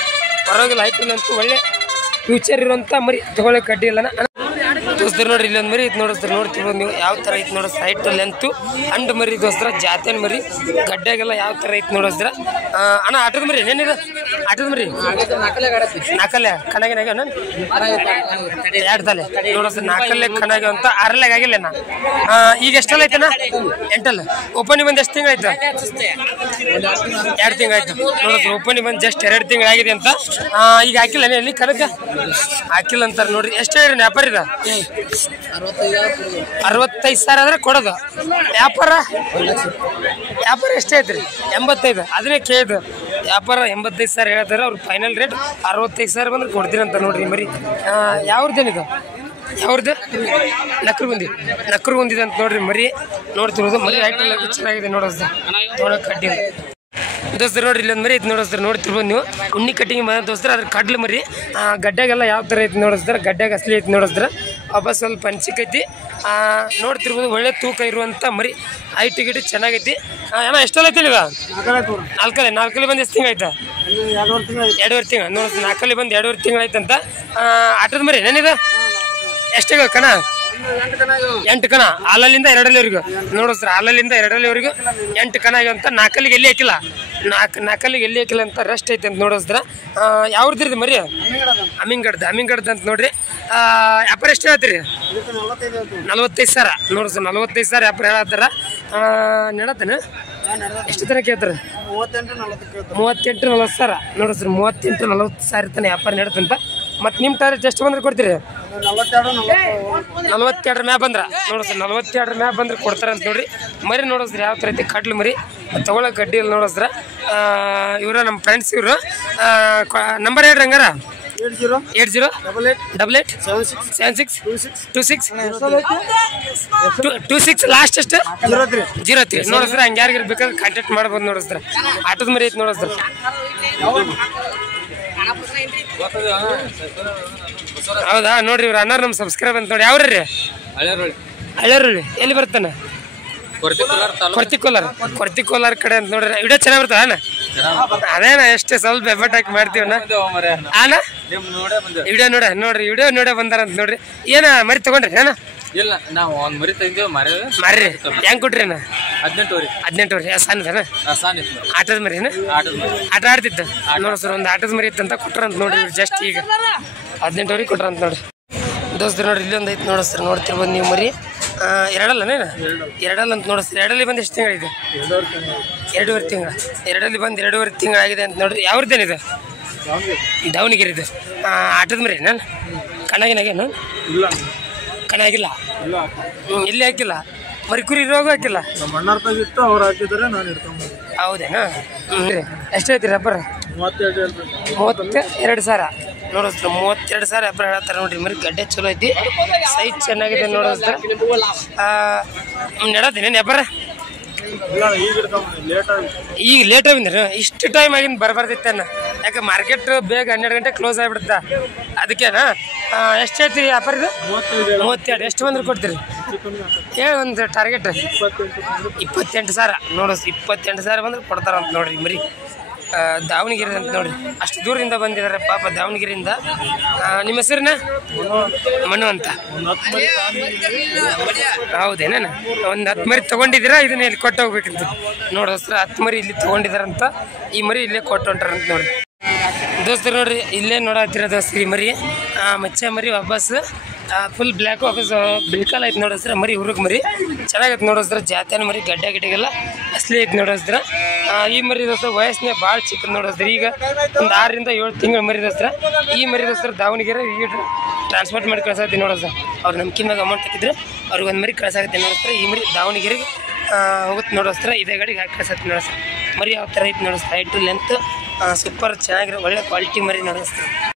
ಪರವಾಗಿಲ್ಲ ಆಯ್ತು ಒಳ್ಳೆ ಫ್ಯೂಚರ್ ಇರುವಂಥ ಮರಿ ತಗೊಳ್ಳೋ ಕಡ್ಡಿ ಇಲ್ಲ ದೋಸ್ತರು ನೋಡ್ರಿ ಇಲ್ಲೊಂದು ಮರಿ ಐತೆ ನೋಡ್ತಿರ್ಬೋದು ನೀವು ಯಾವ ಥರ ಐತೆ ನೋಡಿಸ್ ಹೈಟ್ ಲೆಂತು ಅಂಡ್ ಮರಿ ದೋಸ್ತರ ಜಾತಿಯನ್ ಮರಿ ಗಡ್ಡೆಗೆಲ್ಲ ಯಾವ ಥರ ಐತೆ ನೋಡಿಸ್ರ ಅಣ್ಣ ಆಟದ ಮರಿ ಏನಿದೆ ಆಟದ ಮರಿ ನಾಲ್ಕಲ್ಲೇ ಕಣಗಿನಾಗ 2 ತಲೆ ನೋಡಿಸ್ರಿ 4 ಕಣಾಗ ಅಂತ 6 ಆಗಿಲ್ಲ ನಾ ಈಗ ಎಷ್ಟೆಲ್ಲ ಐತೆನಾ 8 ಓಪನಿಗೆ ಬಂದು ಎಷ್ಟು ತಿಂಗಳು ಆಯ್ತು 2 ತಿಂಗಳು ಆಯ್ತು ನೋಡಿಸ್ರಿ ಓಪನಿಗೆ ಬಂದು ಜಸ್ಟ್ 2 ತಿಂಗಳು ಆಗಿದೆ ಅಂತ ಈಗ ಹಾಕಿಲ್ಲ ಎಲ್ಲಿ ಕನಕ ಹಾಕಿಲ್ಲ ಅಂತಾರೆ ನೋಡ್ರಿ ಎಷ್ಟು ಹೇಳ್ರಿ ವ್ಯಾಪಾರ ಇದೆ 65,000 ಆದ್ರೆ ಕೊಡೋದು ವ್ಯಾಪಾರ ಎಷ್ಟೇ ಐತ್ರಿ 85 ಅದನ್ನೇ ಕೇಳಿದ್ರು ವ್ಯಾಪಾರ 85,000 ಹೇಳ್ತಾರೆ ಅವ್ರು ಫೈನಲ್ ರೇಟ್ 65,000 ಬಂದ್ರೆ ಕೊಡ್ತೀನಿ ಅಂತ ನೋಡ್ರಿ ಮರಿ ಯಾವ್ದೇನಿದು ನಕ್ರು ಬಂದಿದೆ ಅಂತ ನೋಡ್ರಿ ಮರಿ ನೋಡ್ತಿರೋದು ಮರಿ ಐಟಲ್ ಚೆನ್ನಾಗಿದೆ ನೋಡೋದು ನೋಡೋಕೆ ಕಡ್ಡಿ ದೋಸ್ತರು ನೋಡ್ರಿ ಇಲ್ಲೊಂದು ಮರಿ ಐತೆ ನೋಡಿಸ್ತಾರೆ ನೋಡ್ತಿರ್ಬೋದು ನೀವು ಉಣ್ಣಿ ಕಟ್ಟಿಂಗ್ ಬಂದ ದೋಸ್ತಾರೆ ಅದ್ರ ಕಡ್ಲು ಮರಿ ಗಡ್ಡೆಗೆಲ್ಲ ಯಾವ ಥರ ಐತೆ ನೋಡಿಸ್ತಾರೆ ಗಡ್ಡೆಗೆ ಅಸಲಿ ಐತೆ ನೋಡಿಸ್ತಾರೆ ವಾಪಸ್ ಸ್ವಲ್ಪ ಹಂಚಿಕೈತಿ ನೋಡ್ತಿರ್ಬೋದು ಒಳ್ಳೆ ತೂಕ ಇರುವಂಥ ಮರಿ ಐಟಿ ಗಿಟಿ ಚೆನ್ನಾಗೈತಿ ಏನೋ ಎಷ್ಟೆಲ್ಲ ಐತಿ ಈಗ 4 ಬಂದು ಎಷ್ಟು ತಿಂಗಳು ಆಯ್ತಾ 2.5 ತಿಂಗಳು ನೋಡಿಸ್ 4 ಬಂದು 2.5 ತಿಂಗಳು ಆಯ್ತಂತ ಆಟದ ಮರಿ ಏನಿದೆ ಎಷ್ಟಿಗ ಕಣ 8 ಕಣ ಹಾಲಲ್ಲಿಂದ 2 ನೋಡಿಸ್ರಿ ಹಾಲಲ್ಲಿಂದ 2 8 ಕಣ ಅಂತ 4 ಎಲ್ಲಿ ಹಾಕಿಲ್ಲ 4 ಎಲ್ಲಿ ಹಾಕಿಲ್ಲ ಅಂತ ರೆಸ್ಟ್ ಐತೆ ಅಂತ ನೋಡಿಸ್ರ ಯಾವ್ದು ಮರಿ ಅಮೀನ್ಗಡ್ದ ಅಂತ ನೋಡ್ರಿ ವ್ಯಾಪಾರ ಎಷ್ಟು ಹೇಳ್ತೀರಿ 45,000 ನೋಡಿಸ್ರಿ 45,000 ವ್ಯಾಪಾರ ಹೇಳತ್ತಾರ ನಡತ್ತೇನೆ ಎಷ್ಟು ತನಕ ಕೇಳ್ತಾರೆ 38-40,000 ನೋಡಿಸ್ರಿ 38-40,000 ತನಕ ವ್ಯಾಪಾರ ನಡತ್ತಂತ ಮತ್ತು ನಿಮ್ಮ ಟಾರ್ಗೆಟ್ ಎಷ್ಟು ಬಂದ್ರೆ ಕೊಡ್ತೀರಿ 42 ಮ್ಯಾಗ ಬಂದ್ರೆ ನೋಡಿಸ್ರಿ 42 ಮ್ಯಾಗ ಬಂದ್ರೆ ಕೊಡ್ತಾರೆ ಅಂತ ನೋಡ್ರಿ ಮರಿ ನೋಡಿಸ್ರಿ ಯಾವ ಥರ ಐತಿ ಕಡ್ಲು ಮರಿ ತಗೊಳ್ಳೋ ಕಡ್ಡಿಯಲ್ಲಿ ನೋಡಿಸ್ರ ಇವರು ನಮ್ಮ ಫ್ರೆಂಡ್ಸ್ ಇವರು ನಂಬರ್ ಹೇಳ್ರಿ ಹಂಗಾರ 80-76-76-26 ಲಾಸ್ಟ್ ಎಷ್ಟು 03 ನೋಡಿಸ್ರಿ ಹಂಗೆ ಯಾರಿಗಿರ್ ಬೇಕಾದ್ರೆ ಕಾಂಟ್ಯಾಕ್ಟ್ ಮಾಡ್ಬೋದು ನೋಡಿಸ್ರ ಆಟದ ಮರಿ ಐತಿ ನೋಡಿಸ್ರ ಹೌದಾ ನೋಡ್ರಿ ಇವ್ರು ಅಣ್ಣಾರು ನಮ್ಮ ಸಬ್ಸ್ಕ್ರೈಬ್ ಅಂತ ನೋಡಿ ಯಾವ್ರಿ ಹಳ್ಳಿಯವ್ರಿ ಎಲ್ಲಿ ಬರ್ತಾನೆ ಕೊರ್ತಿಕೋಲಾರ ಕಡೆ ಅಂತ ನೋಡ್ರಿ ವಿಡಿಯೋ ಚೆನ್ನಾಗಿ ಬರ್ತದ ಅಣ್ಣ ಅದೇನ ಎಷ್ಟೇ ಸ್ವಲ್ಪ ಎಫರ್ಟ್ ಹಾಕಿ ಮಾಡ್ತೀವಣ್ಣ ಅಣ್ಣ ವಿಡಿಯೋ ನೋಡ್ರಿ ವಿಡಿಯೋ ನೋಡೇ ಬಂದಾರ ಅಂತ ನೋಡ್ರಿ ಏನ ಮರಿ ತಗೊಂಡ್ರಿ ಅಣ್ಣ ಇಲ್ಲ ನಾವು ಒಂದ್ ಮರಿ ತೆಗ್ದೇವ್ ಮಾರ್ರಿ ಹೆಂಗ್ ಕೊಟ್ರಿ ಅಣ್ಣ 18 ವರ್ಷ ಸಣ್ಣದನ ಆಟದ ಮರಿ ಆಟ ಆಡ್ತಿದ್ದ ನೋಡ ಸರ್ ಒಂದು ಆಟದ ಮರಿ ಇತ್ತಂತ ಕೊಟ್ರಂತ ನೋಡ್ರಿ ಜಸ್ಟ್ ಈಗ 18 ಕೊಟ್ರಂತ ನೋಡ್ರಿ ದೋಸ್ತರು ನೋಡ್ರಿ ಇಲ್ಲಿ ಒಂದು ಐತಿ ನೋಡಿಸ್ತಾರೆ ನೋಡ್ತಿರ್ಬೋದು ನೀವು ಮರಿ ಎರಡಲ್ಲನೇನ ಎರಡಲ್ಲ ಅಂತ ನೋಡಿಸ್ತಾರೆ ಎರಡಲ್ಲಿ ಬಂದು ಎಷ್ಟು ತಿಂಗಳಿದೆ 2.5 ತಿಂಗಳ ಎರಡಲ್ಲಿ ಬಂದು 2.5 ತಿಂಗಳಾಗಿದೆ ಅಂತ ನೋಡ್ರಿ ಯಾವ್ರದ್ದೇನಿದೆ ದಾವಣಗೆರೆದು ಆಟದ ಮರಿ ನಾನು ಕಣ್ಣಾಗಿನಾಗೇನು ಕಣ ಆಗಿಲ್ಲ ಎಲ್ಲಿ ಹಾಕಿಲ್ಲ ಮರಿ ಕುರಿ ರೋಗ ಹಾಕಿಲ್ಲ ಹೌದೇನಾ ಎಷ್ಟು ಹೇಳ್ತೀರಿ ಅಬ್ಬರ 32,000 ನೋಡಿಸ್ತಾರೆ 32,000 ಅಬ್ಬರ ಹೇಳ್ತಾರೆ ನೋಡ್ರಿ ಮರಿ ಗಡ್ಡೆ ಚಲೋ ಐತಿ ಸೈಜ್ ಚೆನ್ನಾಗಿದೆ ನೋಡಿಸ್ತಾರೆ ನಡತೀನಿ ಅಬ್ಬರ ಈಗ ಲೇಟ್ ಆಗಿಂದ್ರೆ ಇಷ್ಟು ಟೈಮ್ ಆಗಿಂದ ಬರಬಾರ್ದಿತ್ತನ್ನ ಯಾಕೆ ಮಾರ್ಕೆಟ್ ಬೇಗ 12 ಗಂಟೆ ಕ್ಲೋಸ್ ಆಗಿಬಿಡುತ್ತಾ ಅದಕ್ಕೇನಾ ಎಷ್ಟು ಹೇಳ್ತೀರಿ ವ್ಯಾಪಾರ ಇದು 32 ಎಷ್ಟು ಬಂದ್ರೆ ಕೊಡ್ತೀರಿ ಹೇಳಿ ಒಂದು ಟಾರ್ಗೆಟ್ 28,000 ನೋಡು 28,000 ಬಂದ್ರೆ ಕೊಡ್ತಾರಂತ ನೋಡ್ರಿ ಮರಿ ದಾವಣಗೆರೆ ಅಂತ ನೋಡ್ರಿ ಅಷ್ಟು ದೂರದಿಂದ ಬಂದಿದ್ದಾರೆ ಪಾಪ ದಾವಣಗೆರೆಯಿಂದ ನಿಮ್ಮ ಹೆಸರಿನ ಮನು ಅಂತ ಹೌದೇನ ಒಂದು 10 ಮರಿ ತೊಗೊಂಡಿದ್ದೀರಾ ಇದನ್ನ ಇಲ್ಲಿ ಕೊಟ್ಟು ಹೋಗ್ಬೇಕಂತ ನೋಡೋಸ್ತ್ರ 10 ಮರಿ ಇಲ್ಲಿ ತೊಗೊಂಡಿದಾರಂತ ಈ ಮರಿ ಇಲ್ಲೇ ಕೊಟ್ಟು ಹೊಂಟಾರಂತ ನೋಡ್ರಿ ದೋಸ್ತರು ನೋಡ್ರಿ ಇಲ್ಲೇ ನೋಡತ್ತಿರ ದೋಸ್ತ್ರಿ ಈ ಮರಿ ಮಚ್ಚೆ ಮರಿ ವಾಪಸ್ ಫುಲ್ ಬ್ಲ್ಯಾಕ್ ವಾಪಸ್ ಬಿಲ್ಕಲ್ ಐತೆ ನೋಡಿಸ್ರ ಮರಿ ಹುರುಗ್ ಮರಿ ಚೆನ್ನಾಗೈತೆ ನೋಡಿಸ್ರ ಜಾತಿನ ಮರಿ ಗಡ್ಡೆ ಗಿಡ್ಡೆಗೆಲ್ಲ ಅಸಲಿ ಐತೆ ನೋಡಿಸ್ರ ಈ ಮರಿ ದೋಸ್ತರ ವಯಸ್ಸಿನ ಭಾಳ ಚಿಕ್ಕದು ನೋಡಿಸ್ರಿ ಈಗ ಒಂದು 6 ರಿಂದ 7 ತಿಂಗಳು ಮರಿ ದೋಸ್ತರ ಈ ಮರಿ ದೋಸ್ತರ ದಾವಣಗೆರೆ ಈಗ ಟ್ರಾನ್ಸ್ಪೋರ್ಟ್ ಮಾಡಿ ಕಳ್ಸಾಕತ್ತೀನಿ ನೋಡಿಸ್ರ ಅವ್ರು ನಮ್ಕಿನ ಮ್ಯಾಗ ಅಮೌಂಟ್ ಹಾಕಿದ್ರೆ ಅವ್ರಿಗೆ ಒಂದು ಮರಿ ಕಳ್ಸಾಕತ್ತೀನಿ ನೋಡಿಸ್ರ ಈ ಮರಿ ದಾವಣಗೆರೆಗೆ ಹೋಗುತ್ತೆ ನೋಡಿಸ್ರ ಇದೇ ಗಾಡಿಗೆ ಹಾಕಿ ಕಳ್ಸಾಕತ್ತೀನಿ ನೋಡಿಸ್ರ ಮರಿ ಯಾವ ಥರ ಐತೆ ನೋಡಿಸ್ರ ಹೈಟು ಲೆಂತ್ ಸೂಪರ್ ಚೆನ್ನಾಗಿರೋ ಒಳ್ಳೆ ಕ್ವಾಲಿಟಿ ಮರಿ ನೋಡಿಸ್ತಾರೆ